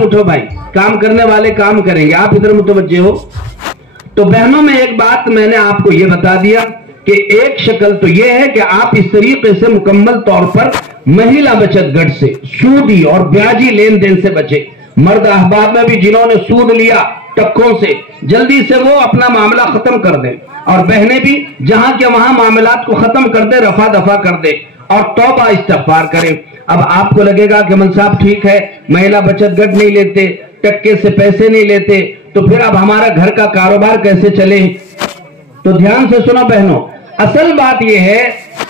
اٹھو بھائی، کام کرنے والے کام کریں گے، آپ ادھر متوجہ ہو۔ تو بہنوں میں ایک بات میں نے آپ کو یہ بتا دیا کہ ایک شکل تو یہ ہے کہ آپ اس طریقے سے مکمل طور پر مہیلا بچت گٹ سے، سودی اور بیاجی لین دین سے بچے۔ مرد احباب میں بھی جنہوں نے سود لیا ٹکوں سے، جلدی سے وہ اپنا معاملہ ختم کر دیں، اور بہنیں بھی جہاں کے وہاں معاملات کو ختم کر دیں، رفع دفع کر دیں اور توبہ استغفار کریں۔ اب آپ کو لگے گا کہ من صاحب ٹھیک ہے، مہیلا بچت گٹ نہیں لیتے، ٹکے سے پیسے نہیں لیتے، تو پھر اب ہمارا گھر کا کاروبار کیسے چلے؟ تو دھیان سے سنو بہنوں، اصل بات یہ ہے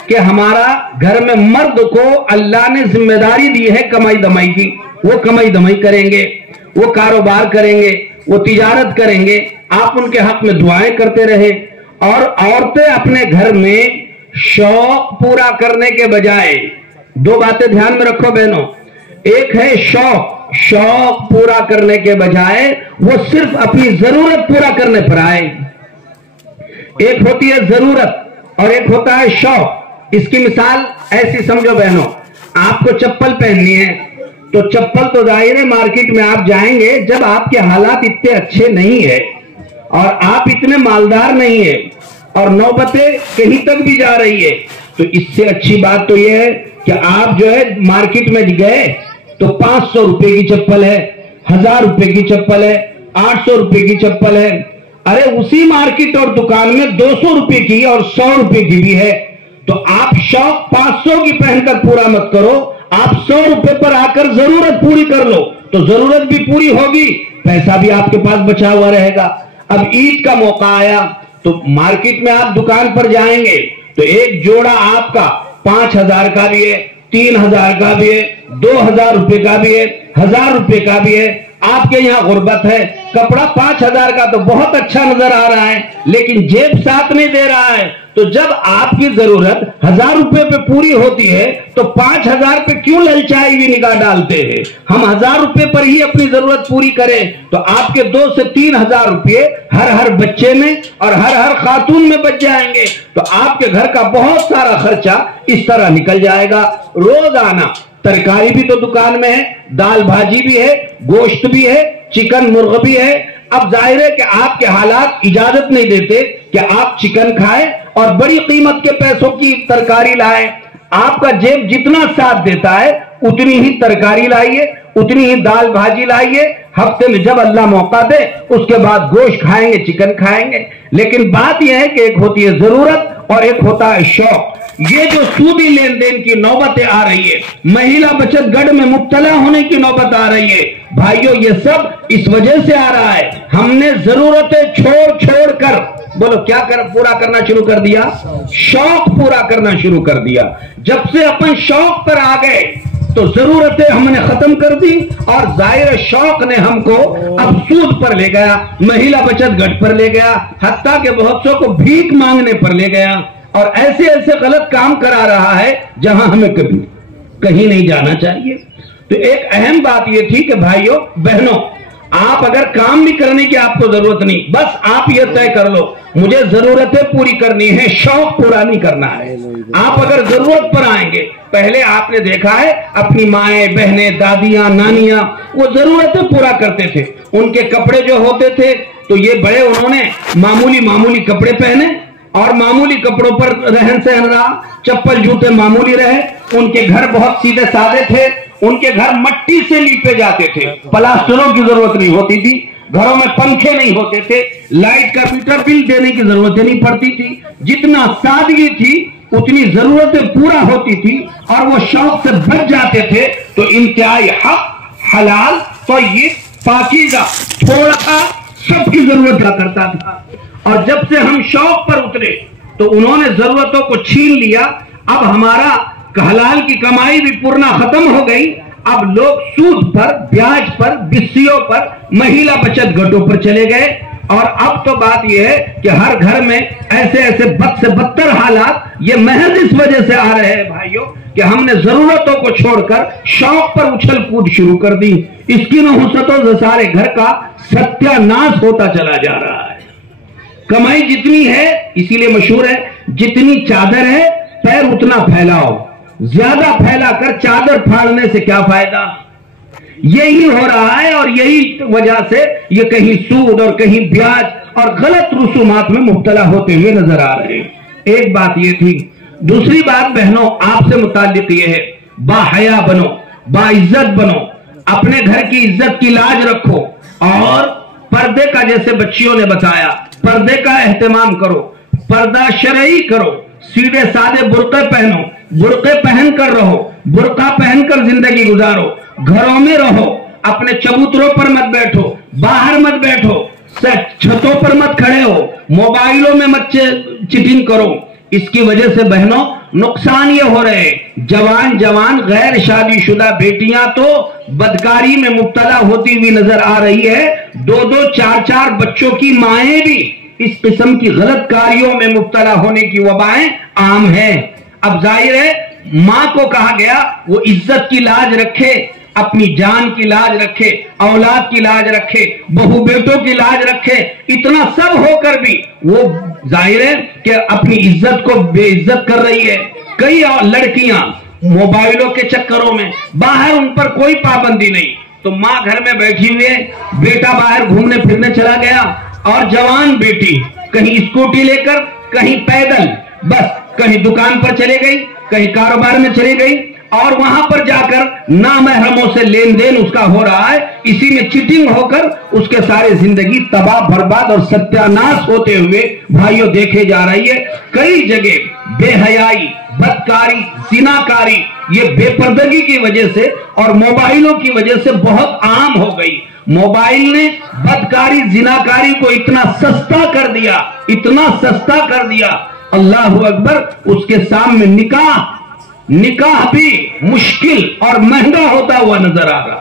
کہ ہمارا گھر میں مرد کو اللہ نے ذمہ داری دی ہے کمائی دمائی کی، وہ کمائی دمائی کریں گے، وہ کاروبار کریں گے، وہ تجارت کریں گے، آپ ان کے حق میں دعائیں کرتے رہے. اور عورتیں اپنے گھر میں شوق پورا کرنے کے بجائے دو باتیں دھیان میں رکھو بہنوں. ایک ہے شوق پورا کرنے کے بجائے وہ صرف اپنی ضرورت پورا کرنے پر آئے. ایک ہوتی ہے ضرورت اور ایک ہوتا ہے شوق. اس کی مثال ایسی سمجھو بہنوں، آپ کو چپل پہننی ہے تو چپل تو ظاہر ہے مارکیٹ میں آپ جائیں گے جب آپ کے حالات اتنے اچھے نہیں ہے اور آپ اتنے مالدار نہیں ہے اور نوبتیں کہیں تک بھی جا رہی ہے، تو اس سے اچھی بات تو یہ ہے کہ آپ جو ہے مارکیٹ میں گئے تو 500 روپے کی چپل ہے، 1000 روپے کی چپل ہے، 800 روپے کی چپل ہے. ارے اسی مارکیٹ اور دکان میں 200 روپے کی اور 100 روپے کی بھی ہے. تو آپ شوق 500 کی پہن کر پورا مت کرو، آپ 100 روپے پر آ کر ضرورت پوری کر لو تو ضرورت بھی پوری ہوگی، پیسہ بھی آپ کے پاس بچا ہوا رہے گا. اب عید کا موقع آیا تو مارکیٹ میں آپ دکان پر جائیں گے تو ایک جوڑا آپ کا 5000 کا بھی ہے، 3000 کا بھی ہے، 2000 روپے کا بھی ہے، 1000 روپے کا بھی ہے. آپ کے یہاں غربت ہے، کپڑا 5000 کا تو بہت اچھا نظر آ رہا ہے لیکن جیب ساتھ نہیں دے رہا ہے. تو جب آپ کی ضرورت 1000 روپے پہ پوری ہوتی ہے تو 5000 پہ کیوں للچائی ہوئی نگاہ ڈالتے ہیں؟ ہم 1000 روپے پر ہی اپنی ضرورت پوری کریں تو آپ کے 2 سے 3000 روپے ہر بچے میں اور ہر خاتون میں بچ جائیں گے. تو آپ کے گھر کا بہت سارا خرچہ اس طرح نکل جائے گا. روزانہ ترکاری بھی تو دکان میں ہے، دال بھاجی بھی ہے، گوشت بھی ہے، چکن مرغ بھی ہے. اب ظاہر ہے کہ آپ کے حالات اجازت نہیں دیتے کہ آپ چکن کھائیں اور بڑی قیمت کے پیسوں کی ترکاری لائیں. آپ کا جیب جتنا ساتھ دیتا ہے اتنی ہی ترکاری لائیے، اتنی ہی دال بھاجی لائیے. ہفتے میں جب اللہ موقع دے اس کے بعد گوشت کھائیں گے، چکن کھائیں گے. لیکن بات یہ ہے کہ ایک ہوتی ہے ضرورت اور ایک ہوتا ہے شوق. یہ جو سودی لین دین کی نوبتیں آ رہی ہے، مہیلا بچت گڑھ میں مبتلا ہونے کی نوبت آ رہی ہے بھائیوں، یہ سب اس وجہ سے آ رہا ہے ہم نے ضرورتیں چھوڑ کر بولو کیا پورا کرنا شروع کر دیا؟ شوق پورا کرنا شروع کر دیا. جب سے اپن شوق پر آ گئے تو ضرورتیں ہم نے ختم کر دی اور ظاہر شوق نے ہم کو اب سود پر لے گیا، مہیلا بچت گڑھ پر لے گیا، حتیٰ کہ بہت سو کو بھیک مانگنے پر لے گیا اور ایسے غلط کام کرا رہا ہے جہاں ہمیں کہیں نہیں جانا چاہیے. تو ایک اہم بات یہ تھی کہ بھائیوں بہنوں، آپ اگر کام بھی کرنے کی آپ کو ضرورت نہیں، بس آپ یہ طے کر لو مجھے ضرورتیں پوری کرنی ہے، شوق پورا نہیں کرنا ہے. آپ اگر ضرورت پر آئیں گے، پہلے آپ نے دیکھا ہے اپنی مائیں بہنیں دادیاں نانیاں وہ ضرورتیں پورا کرتے تھے. ان کے کپڑے جو ہوتے تھے تو یہ بڑے انہوں نے معمولی کپڑے پہنے اور معمولی کپڑوں پر رہن سہن رہا، چپل جوتے معمولی رہے. ان کے گھر بہت سیدھے سادے تھے، ان کے گھر مٹی سے لیپے جاتے تھے، پلاسٹروں کی ضرورت نہیں ہوتی تھی، گھروں میں پنکھے نہیں ہوتے تھے، لائٹ کا میٹر بل دینے کی ضرورت نہیں پڑتی تھی. جتنا سادگی تھی اتنی ضرورتیں پورا ہوتی تھی اور وہ شوق سے بچ جاتے تھے. تو انتہائی حق، حلال، طیب، پاکیزہ تھوڑا تھا، سب کی ضرورت کا کرتا تھا. اور جب سے ہم شوق پر اترے تو انہوں نے ضرورتوں کو چھین لیا. اب ہمارا حلال کی کمائی بھی پورنا ختم ہو گئی. اب لوگ سود پر، بیاج پر، بسیوں پر، مہیلا بچت گھٹوں پر چلے گئے. اور اب تو بات یہ ہے کہ ہر گھر میں ایسے بد سے بدتر حالات یہ محض اس وجہ سے آ رہے ہیں بھائیوں کہ ہم نے ضرورتوں کو چھوڑ کر شوق پر اچھل کود شروع کر دی. اس کی نحوستوں سے سارے گھر کا ستیہ ناش ہوتا چلا جا رہا ہے. کمائی جتنی ہے، اسی لیے مشہور ہے جتنی چادر ہے پیر اتنا پھیلاؤ، زیادہ پھیلا کر چادر پھاڑنے سے کیا فائدہ. یہی ہو رہا ہے اور یہی وجہ سے یہ کہیں سود اور کہیں بیاج اور غلط رسومات میں مبتلا ہوتے ہوئے نظر آ رہے ہیں. ایک بات یہ تھی. دوسری بات بہنوں آپ سے متعلق یہ ہے، با حیا بنو، با عزت بنو، اپنے گھر کی عزت کی لاج رکھو اور پردے کا جیسے بچیوں نے بتایا پردے کا اہتمام کرو، پردہ شرعی کرو، سیدھے سادے برقعے پہنو، برقعے پہن کر رہو، برقع پہن کر زندگی گزارو، گھروں میں رہو، اپنے چبوتروں پر مت بیٹھو، باہر مت بیٹھو، چھتوں پر مت کھڑے ہو، موبائلوں میں مت چیٹنگ کرو، اس کی وجہ سے بہنوں نقصان یہ ہو رہے ہیں، جوان غیر شادی شدہ بیٹیاں تو بدکاری میں مبتلا ہوتی ہوئی نظر آ رہی ہے، 2 4 بچوں کی مائیں بھی اس قسم کی غلط کاریوں میں مبتلا ہونے کی وبائیں عام ہیں۔ اب ظاہر ہے ماں کو کہا گیا وہ عزت کی لاج رکھے، اپنی جان کی لاج رکھے، اولاد کی لاج رکھے، بہو بیٹوں کی لاج رکھے، اتنا سب ہو کر بھی وہ ظاہر ہے کہ اپنی عزت کو بے عزت کر رہی ہے۔ کئی لڑکیاں موبائلوں کے چکروں میں، باہر ان پر کوئی پابندی نہیں، تو ماں گھر میں بیٹھی ہوئی ہے، بیٹا باہر گھومنے پھرنے چلا گیا، اور جوان بیٹی کہیں اسکوٹی لے کر، کہیں پیدل، بس کہیں دکان پر چلے گئی، کہیں کاروبار میں چلی گئی، اور وہاں پر جا کر نامحرموں سے لین دین اس کا ہو رہا ہے، اسی میں چیٹنگ ہو کر اس کے سارے زندگی تباہ برباد اور ستیاناش ہوتے ہوئے بھائیوں دیکھے جا رہی ہے۔ کئی جگہ بے حیائی، بدکاری، زناکاری یہ بے پردگی کی وجہ سے اور موبائلوں کی وجہ سے بہت عام ہو گئی۔ موبائل نے بدکاری، زناکاری کو اتنا سستا کر دیا، اتنا سستا کر دیا، اللہ اکبر، اس کے سامنے نکاح بھی مشکل اور مہنگا ہوتا ہوا نظر آ رہا۔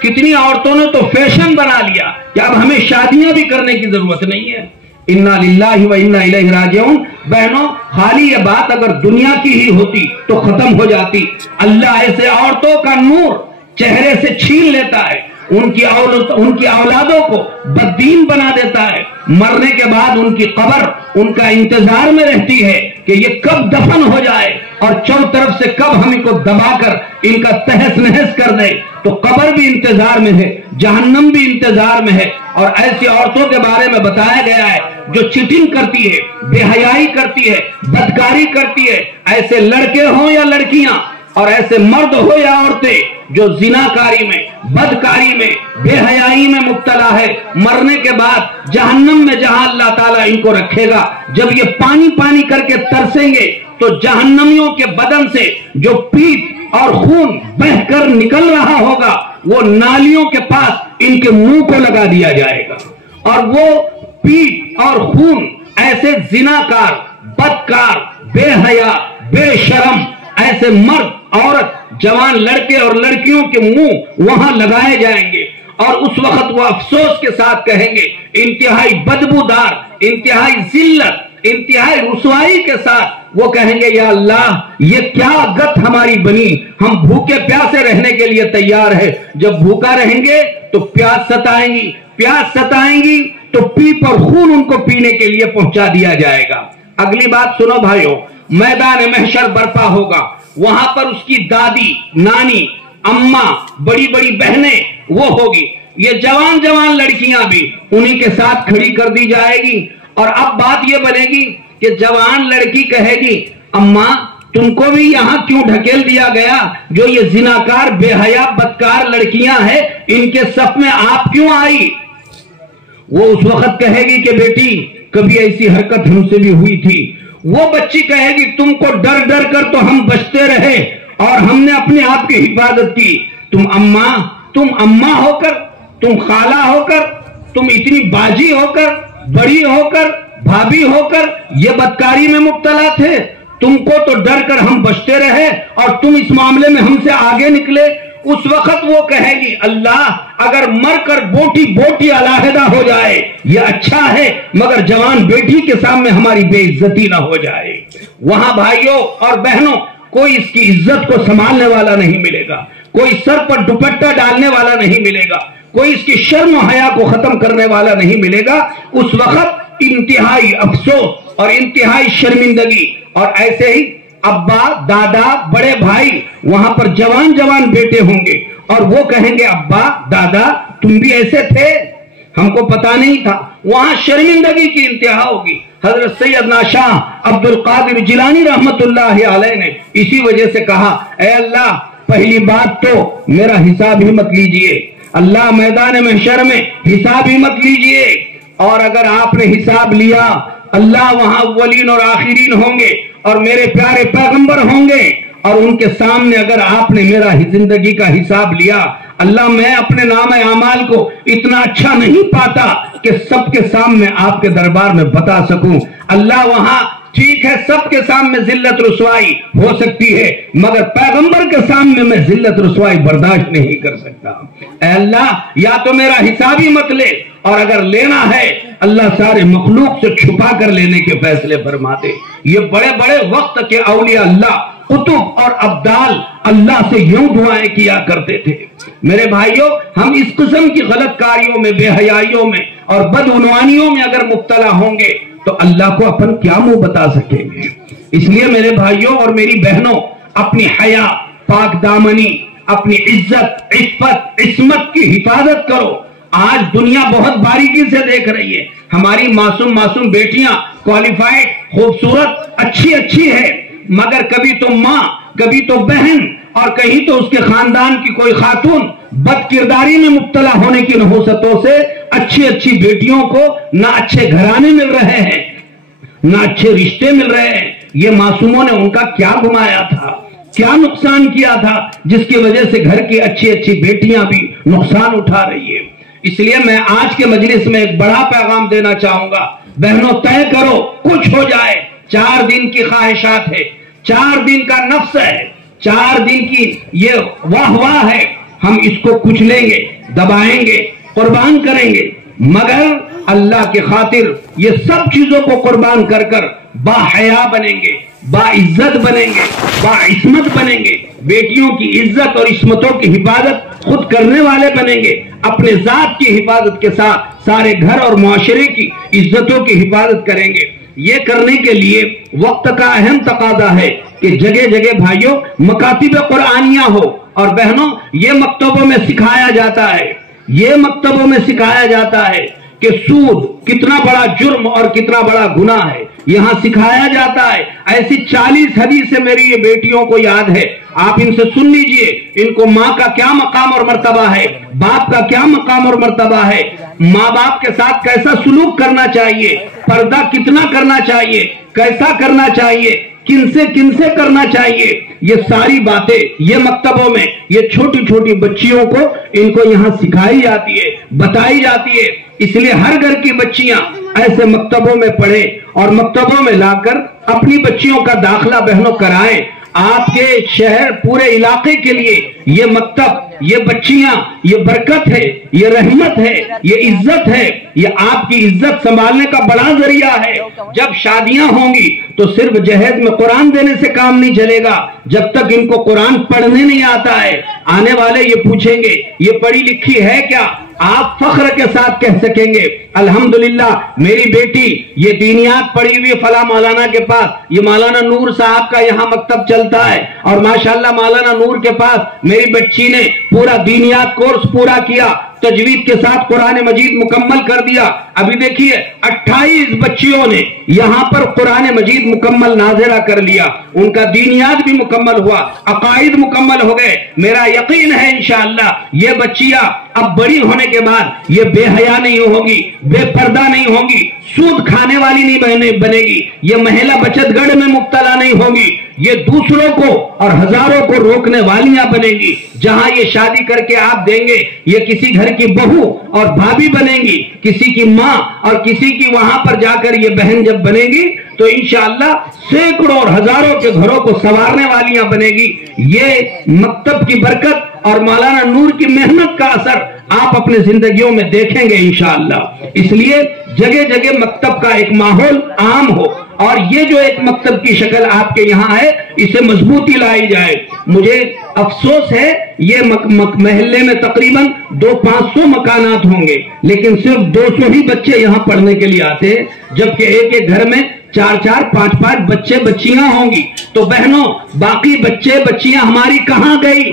کتنی عورتوں نے تو فیشن بنا لیا کہ اب ہمیں شادیاں بھی کرنے کی ضرورت نہیں ہے۔ انا للہ و انا الیہ راجعون۔ بہنوں خالی یہ بات اگر دنیا کی ہی ہوتی تو ختم ہو جاتی۔ اللہ ایسے عورتوں کا نور چہرے سے چھین لیتا ہے، ان کی اولادوں کو بددین بنا دیتا ہے، مرنے کے بعد ان کی قبر ان کا انتظار میں رہتی ہے کہ یہ کب دفن ہو جائے اور چاروں طرف سے کب ہم ان کو دبا کر ان کا تہس نہس کر دے۔ تو قبر بھی انتظار میں ہے، جہنم بھی انتظار میں ہے۔ اور ایسی عورتوں کے بارے میں بتایا گیا ہے جو چیٹنگ کرتی ہے، بے حیائی کرتی ہے، بدکاری کرتی ہے، ایسے لڑکے ہوں یا لڑکیاں، اور ایسے مرد ہو یا عورتیں جو زناکاری میں، بدکاری میں، بے حیائی میں مبتلا ہے، مرنے کے بعد جہنم میں جہاں اللہ تعالیٰ ان کو رکھے گا، جب یہ پانی پانی کر کے ترسیں گے تو جہنمیوں کے بدن سے جو پیپ اور خون بہہ کر نکل رہا ہوگا وہ نالیوں کے پاس ان کے منہ کو لگا دیا جائے گا، اور وہ پیپ اور خون ایسے زناکار، بدکار، بے حیا، بے شرم ایسے مرد، عورت، جوان لڑکے اور لڑکیوں کے منہ وہاں لگائے جائیں گے، اور اس وقت وہ افسوس کے ساتھ کہیں گے، انتہائی بدبودار، انتہائی ذلت، انتہائی رسوائی کے ساتھ وہ کہیں گے، یا اللہ یہ کیا گت ہماری بنی، ہم بھوکے پیاسے رہنے کے لیے تیار ہے، جب بھوکا رہیں گے تو پیاس ستائیں گی، پیاس ستائیں گی تو پیپ اور خون ان کو پینے کے لیے پہنچا دیا جائے گا۔ اگلی بات سنو بھائیو، میدان محشر برپا ہوگا، وہاں پر اس کی دادی، نانی، اماں، بڑی بڑی بہنیں وہ ہوگی، یہ جوان لڑکیاں بھی انہی کے ساتھ کھڑی کر دی جائے گی، اور اب بات یہ بنے گی کہ جوان لڑکی کہے گی، اماں تم کو بھی یہاں کیوں ڈھکیل دیا گیا، جو یہ زناکار، بے حیا، بدکار لڑکیاں ہیں ان کے صف میں آپ کیوں آئی؟ وہ اس وقت کہے گی کہ بیٹی کبھی ایسی حرکت ہم سے بھی ہوئی تھی۔ وہ بچی کہے گی تم کو ڈر ڈر کر تو ہم بچتے رہے اور ہم نے اپنے آپ کی حفاظت کی، تم اماں ہو کر، تم خالہ ہو کر، تم اتنی باجی ہو کر، بڑی ہو کر، بھابھی ہو کر یہ بدکاری میں مبتلا تھے، تم کو تو ڈر کر ہم بچتے رہے اور تم اس معاملے میں ہم سے آگے نکلے۔ اس وقت وہ کہے گی، اللہ اگر مر کر بوٹی علیحدہ ہو جائے یہ اچھا ہے، مگر جوان بیٹی کے سامنے ہماری بے عزتی نہ ہو جائے۔ وہاں بھائیوں اور بہنوں کوئی اس کی عزت کو سنبھالنے والا نہیں ملے گا، کوئی سر پر دوپٹہ ڈالنے والا نہیں ملے گا، کوئی اس کی شرم و حیا کو ختم کرنے والا نہیں ملے گا۔ اس وقت انتہائی افسوس اور انتہائی شرمندگی، اور ایسے ہی ابا، دادا، بڑے بھائی وہاں پر جوان بیٹے ہوں گے اور وہ کہیں گے، ابا، دادا تم بھی ایسے تھے، ہم کو پتا نہیں تھا۔ وہاں شرمندگی کی انتہا ہوگی۔ حضرت سیدنا شاہ عبد القادر جیلانی رحمت اللہ علیہ نے اسی وجہ سے کہا، اے اللہ پہلی بات تو میرا حساب ہی مت لیجئے، اللہ میدان محشر میں حساب ہی مت لیجئے، اور اگر آپ نے حساب لیا اللہ وہاں اولین اور آخرین ہوں گے اور میرے پیارے پیغمبر ہوں گے، اور ان کے سامنے اگر آپ نے میرا زندگی کا حساب لیا، اللہ میں اپنے نام اعمال کو اتنا اچھا نہیں پاتا کہ سب کے سامنے آپ کے دربار میں بتا سکوں۔ اللہ وہاں ٹھیک ہے سب کے سامنے ذلت رسوائی ہو سکتی ہے، مگر پیغمبر کے سامنے میں ذلت رسوائی برداشت نہیں کر سکتا۔ اے اللہ یا تو میرا حساب ہی مت لے، اور اگر لینا ہے اللہ سارے مخلوق سے چھپا کر لینے کے فیصلے فرما دے۔ یہ بڑے بڑے وقت کے اولیاء اللہ، قطب اور ابدال اللہ سے یوں دعائیں کیا کرتے تھے۔ میرے بھائیوں، ہم اس قسم کی غلط کاریوں میں، بے حیائیوں میں اور بدعنوانیوں میں اگر مبتلا ہوں گے تو اللہ کو اپن کیا منہ بتا سکیں گے؟ اس لیے میرے بھائیوں اور میری بہنوں، اپنی حیا، پاک دامنی، اپنی عزت، عفت، عصمت کی حفاظت کرو۔ آج دنیا بہت باریکی سے دیکھ رہی ہے، ہماری معصوم بیٹیاں کوالیفائڈ، خوبصورت، اچھی ہے، مگر کبھی تو ماں، کبھی تو بہن اور کہیں تو اس کے خاندان کی کوئی خاتون بد کرداری میں مبتلا ہونے کی نحوستوں سے اچھی بیٹیوں کو نہ اچھے گھرانے مل رہے ہیں، نہ اچھے رشتے مل رہے ہیں۔ یہ معصوموں نے ان کا کیا گمایا تھا، کیا نقصان کیا تھا، جس کی وجہ سے گھر کی اچھی بیٹیاں بھی نقصان اٹھا رہی ہے۔ اس لیے میں آج کے مجلس میں ایک بڑا پیغام دینا چاہوں گا، بہنوں طے کرو، کچھ ہو جائے، 4 دن کی خواہشات ہے، 4 دن کا نفس ہے، 4 دن کی یہ واہ ہے، ہم اس کو کچلیں گے، دبائیں گے، قربان کریں گے، مگر اللہ کی خاطر یہ سب چیزوں کو قربان کر با حیا بنیں گے، با عزت بنیں گے، با عصمت بنیں گے، بیٹیوں کی عزت اور عصمتوں کی حفاظت خود کرنے والے بنیں گے، اپنے ذات کی حفاظت کے ساتھ سارے گھر اور معاشرے کی عزتوں کی حفاظت کریں گے۔ یہ کرنے کے لیے وقت کا اہم تقاضا ہے کہ جگہ جگہ بھائیوں مکاتب قرآنیہ ہو، اور بہنوں یہ مکتبوں میں سکھایا جاتا ہے کہ سود کتنا بڑا جرم اور کتنا بڑا گناہ ہے، یہاں سکھایا جاتا ہے۔ ایسی 40 حدیثیں میری یہ بیٹیوں کو یاد ہے، آپ ان سے سن لیجئے، ان کو ماں کا کیا مقام اور مرتبہ ہے، باپ کا کیا مقام اور مرتبہ ہے، ماں باپ کے ساتھ کیسا سلوک کرنا چاہیے، پردہ کتنا کرنا چاہیے، کیسا کرنا چاہیے، کن سے کرنا چاہیے، یہ ساری باتیں یہ مکتبوں میں یہ چھوٹی بچیوں کو ان کو یہاں سکھائی جاتی ہے، بتائی جاتی ہے۔ اس لیے ہر گھر کی بچیاں ایسے مکتبوں میں پڑھیں اور مکتبوں میں لا کر اپنی بچیوں کا داخلہ بہنوں کرائیں۔ آپ کے شہر پورے علاقے کے لیے یہ مکتب، یہ بچیاں، یہ برکت ہے، یہ رحمت ہے، یہ عزت ہے، یہ آپ کی عزت سنبھالنے کا بڑا ذریعہ ہے۔ جب شادیاں ہوں گی تو صرف جہیز میں قرآن دینے سے کام نہیں چلے گا، جب تک ان کو قرآن پڑھنے نہیں آتا ہے۔ آنے والے یہ پوچھیں گے یہ پڑھی لکھی ہے کیا؟ آپ فخر کے ساتھ کہہ سکیں گے الحمدللہ میری بیٹی یہ دینیات پڑھی ہوئی فلاں مولانا کے پاس، یہ مولانا نور صاحب کا یہاں مکتب چلتا ہے، اور ماشاءاللہ مولانا نور کے پاس میری بچی نے پورا دینیات کورس پورا کیا، تجوید کے ساتھ قرآن مجید مکمل کر دیا۔ ابھی دیکھیے 28 بچیوں نے یہاں پر قرآن مجید مکمل ناظرہ کر لیا، ان کا دینیات بھی مکمل ہوا، عقائد مکمل ہو گئے۔ میرا یقین ہے انشاءاللہ یہ بچیاں اب بڑی ہونے کے بعد یہ بے حیا نہیں ہوگی، بے پردہ نہیں ہوگی، سود کھانے والی نہیں بنے گی، یہ مہیلا بچت گڑھ میں مبتلا نہیں ہوگی، یہ دوسروں کو اور ہزاروں کو روکنے والیاں بنے گی۔ جہاں یہ شادی کر کے آپ دیں گے یہ کسی گھر کی بہو اور بھابھی بنے گی، کسی کی ماں اور کسی کی وہاں پر جا کر یہ بہن جب بنے گی تو انشاءاللہ سینکڑوں اور ہزاروں کے گھروں کو سنوارنے والیاں بنے گی۔ یہ مکتب کی برکت اور مولانا نور کی محنت کا اثر آپ اپنے زندگیوں میں دیکھیں گے انشاءاللہ۔ اس لیے جگہ جگہ مکتب کا ایک ماحول عام ہو، اور یہ جو ایک مکتب کی شکل آپ کے یہاں ہے اسے مضبوطی لائی جائے۔ مجھے افسوس ہے یہ محلے میں تقریباً 200-500 مکانات ہوں گے، لیکن صرف 200 ہی بچے یہاں پڑھنے کے لیے آتے ہیں، جبکہ ایک گھر میں 4-4 5-5 بچے بچیاں ہوں گی۔ تو بہنوں باقی بچے بچیاں ہماری کہاں گئی؟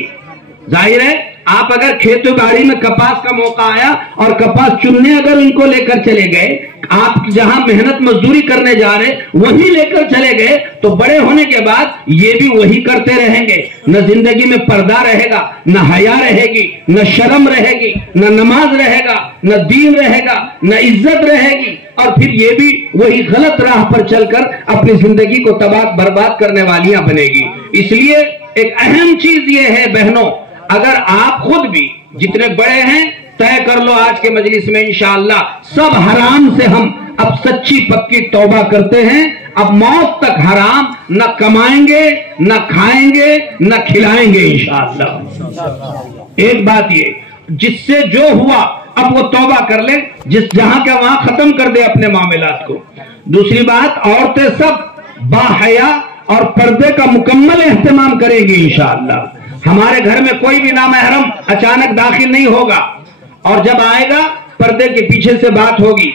ظاہر ہے آپ اگر کھیت باڑی میں کپاس کا موقع آیا اور کپاس چننے اگر ان کو لے کر چلے گئے، آپ جہاں محنت مزدوری کرنے جا رہے وہی لے کر چلے گئے، تو بڑے ہونے کے بعد یہ بھی وہی کرتے رہیں گے۔ نہ زندگی میں پردہ رہے گا، نہ حیا رہے گی، نہ شرم رہے گی، نہ نماز رہے گا، نہ دین رہے گا، نہ عزت رہے گی، اور پھر یہ بھی وہی غلط راہ پر چل کر اپنی زندگی کو تباہ برباد کرنے والیاں بنے گی۔ اس لیے ایک اہم چیز یہ ہے بہنوں، اگر آپ خود بھی جتنے بڑے ہیں طے کر لو آج کے مجلس میں انشاءاللہ سب حرام سے ہم اب سچی پکی توبہ کرتے ہیں. اب موت تک حرام نہ کمائیں گے نہ کھائیں گے نہ کھلائیں گے انشاءاللہ. ایک بات یہ جس سے جو ہوا اب وہ توبہ کر لے, جہاں کا وہاں ختم کر دے اپنے معاملات کو. دوسری بات عورتیں سب باحیا اور پردے کا مکمل اہتمام کریں گی انشاءاللہ. ہمارے گھر میں کوئی بھی نامحرم اچانک داخل نہیں ہوگا, اور جب آئے گا پردے کے پیچھے سے بات ہوگی.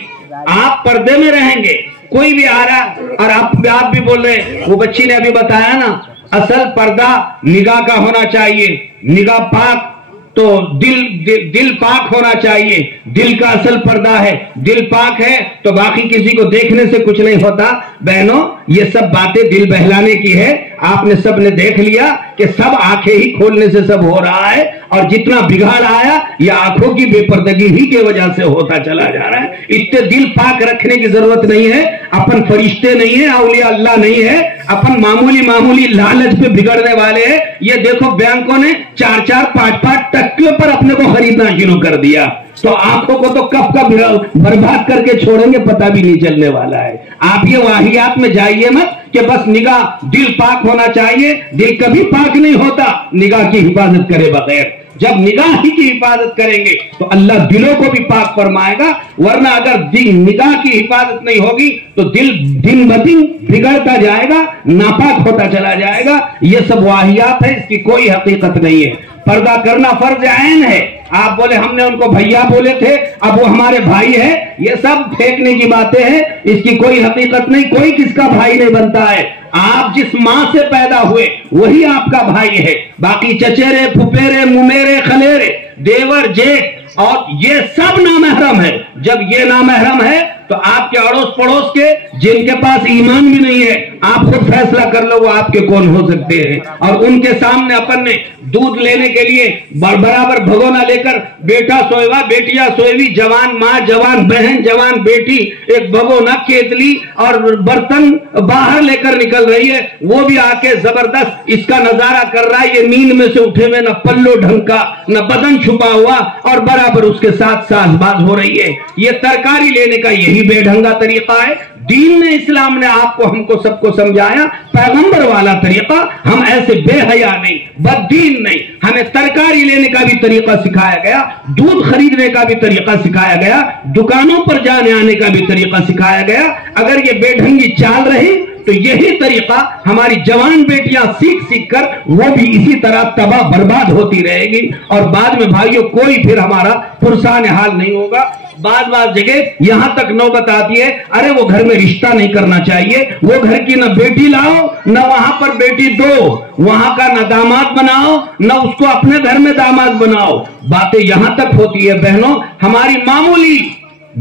آپ پردے میں رہیں گے, کوئی بھی آ رہا اور آپ بھی بول رہے, وہ بچی نے ابھی بتایا نا, اصل پردہ نگاہ کا ہونا چاہیے, نگاہ پاک تو دل پاک ہونا چاہیے. دل کا اصل پردہ ہے, دل پاک ہے تو باقی کسی کو دیکھنے سے کچھ نہیں ہوتا. بہنوں یہ سب باتیں دل بہلانے کی ہے. آپ نے سب نے دیکھ لیا کہ سب آنکھیں ہی کھولنے سے سب ہو رہا ہے, اور جتنا بگاڑ آیا یہ آنکھوں کی بے پردگی ہی کی وجہ سے ہوتا چلا جا رہا ہے. اتنے دل پاک رکھنے کی ضرورت نہیں ہے. اپن فرشتے نہیں ہیں, اولیاء اللہ نہیں ہے, اپن معمولی لالچ پہ بگڑنے والے ہیں. یہ دیکھو بینکوں نے 4-4, 5-5 ٹکے پر اپنے کو خریدنا شروع کر دیا, تو آنکھوں کو تو کب برباد کر کے چھوڑیں گے پتہ بھی نہیں چلنے والا ہے. آپ یہ واہیات میں جائیے مت کہ بس نگاہ دل پاک ہونا چاہیے. دل کبھی پاک نہیں ہوتا نگاہ کی حفاظت کرے بغیر. جب نگاہ ہی کی حفاظت کریں گے تو اللہ دلوں کو بھی پاک فرمائے گا, ورنہ اگر نگاہ کی حفاظت نہیں ہوگی تو دل دن بدن بگڑتا جائے گا, ناپاک ہوتا چلا جائے گا. یہ سب واہیات ہے, اس کی کوئی حقیقت نہیں ہے. پردہ کرنا فرض عین ہے. آپ بولے ہم نے ان کو بھیا بولے تھے اب وہ ہمارے بھائی ہے, یہ سب پھینکنے کی باتیں ہیں, اس کی کوئی حقیقت نہیں. کوئی کس کا بھائی نہیں بنتا ہے. آپ جس ماں سے پیدا ہوئے وہی آپ کا بھائی ہے. باقی چچیرے, پھپھیرے, ممیرے, خلیرے, دیور, جیٹھ اور یہ سب نامحرم ہے. جب یہ نامحرم ہے تو آپ کے اڑوس پڑوس کے جن کے پاس ایمان بھی نہیں ہے, آپ خود فیصلہ کر لو وہ آپ کے کون ہو سکتے ہیں. اور ان کے سامنے اپن نے دودھ لینے کے لیے برابر بھگونا لے کر بیٹا سوئیوا, بیٹیا سوئیوی, جوان ماں, جوان بہن, جوان بیٹی, ایک بھگونا, کیتلی اور برتن باہر لے کر نکل رہی ہے. وہ بھی آ کے زبردست اس کا نظارہ کر رہا ہے. یہ نیند میں سے اٹھے ہوئے, نہ پلو ڈھنکا نہ بدن چھپا ہوا, اور برابر اس کے ساتھ ساز باز ہو رہی ہے. یہ ترکاری لینے کا یہی بے ڈھنگا طریقہ ہے. دین نے, اسلام نے آپ کو, ہم کو, سب کو سمجھایا پیغمبر والا طریقہ. ہم ایسے بے حیا نہیں, بد دین نہیں. ہمیں ترکاری لینے کا بھی طریقہ سکھایا گیا, دودھ خریدنے کا بھی طریقہ سکھایا گیا, دکانوں پر جانے آنے کا بھی طریقہ سکھایا گیا. اگر یہ بے ڈھنگی چال رہی تو یہی طریقہ ہماری جوان بیٹیاں سیکھ کر وہ بھی اسی طرح تباہ برباد ہوتی رہے گی, اور بعد میں بھائیوں کوئی پھر ہمارا پرسان حال نہیں ہوگا. بعض جگہ یہاں تک نوبت آتی ہے, ارے وہ گھر میں رشتہ نہیں کرنا چاہیے, وہ گھر کی نہ بیٹی لاؤ نہ وہاں پر بیٹی دو, وہاں کا نہ داماد بناؤ نہ اس کو اپنے گھر میں داماد بناؤ. باتیں یہاں تک ہوتی ہے بہنوں. ہماری معمولی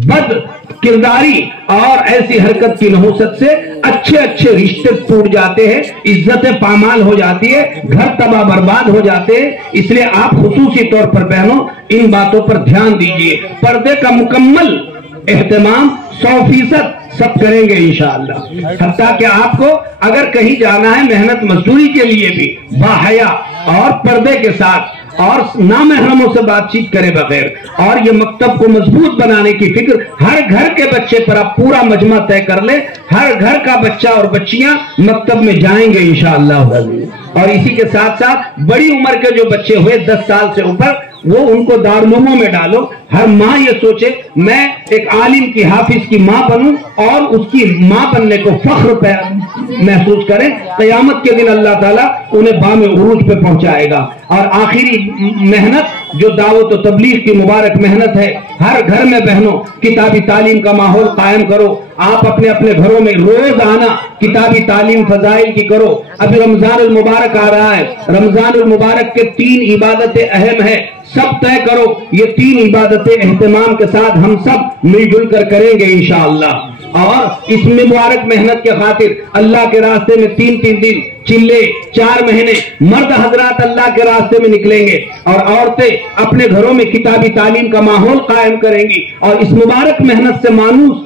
بد کرداری اور ایسی حرکت کی نحوست سے اچھے رشتے ٹوٹ جاتے ہیں, عزتیں پامال ہو جاتی ہے, گھر تباہ برباد ہو جاتے ہیں. اس لیے آپ خصوصی طور پر بہنوں ان باتوں پر دھیان دیجئے. پردے کا مکمل اہتمام 100% سب کریں گے انشاءاللہ. حتیٰ کہ آپ کو اگر کہیں جانا ہے محنت مزدوری کے لیے بھی باحیا اور پردے کے ساتھ اور نامحرموں سے بات چیت کرے بغیر, اور یہ مکتب کو مضبوط بنانے کی فکر ہر گھر کے بچے پر آپ پورا مجمع طے کر لیں. ہر گھر کا بچہ اور بچیاں مکتب میں جائیں گے انشاءاللہ. اور اسی کے ساتھ ساتھ بڑی عمر کے جو بچے ہوئے 10 سال سے اوپر, وہ ان کو دارالعلوموں میں ڈالو. ہر ماں یہ سوچے میں ایک عالم کی, حافظ کی ماں بنوں, اور اس کی ماں بننے کو فخر محسوس کریں. قیامت کے دن اللہ تعالیٰ انہیں بام عروج پہ پہنچائے گا. اور آخری محنت جو دعوت و تبلیغ کی مبارک محنت ہے, ہر گھر میں بہنوں کتابی تعلیم کا ماحول قائم کرو. آپ اپنے اپنے گھروں میں روز آنا کتابی تعلیم فضائل کی کرو. ابھی رمضان المبارک آ رہا ہے, رمضان المبارک کے 3 عبادتیں اہم ہیں, سب طے کرو. یہ 3 عبادتیں اہتمام کے ساتھ ہم سب مل جل کر کریں گے انشاءاللہ. اور اس میں مبارک محنت کے خاطر اللہ کے راستے میں 3 دن چلے 4 مہینے مرد حضرات اللہ کے راستے میں نکلیں گے, اور عورتیں اپنے گھروں میں کتابی تعلیم کا ماحول قائم کریں گی. اور اس مبارک محنت سے مانوس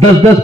10-10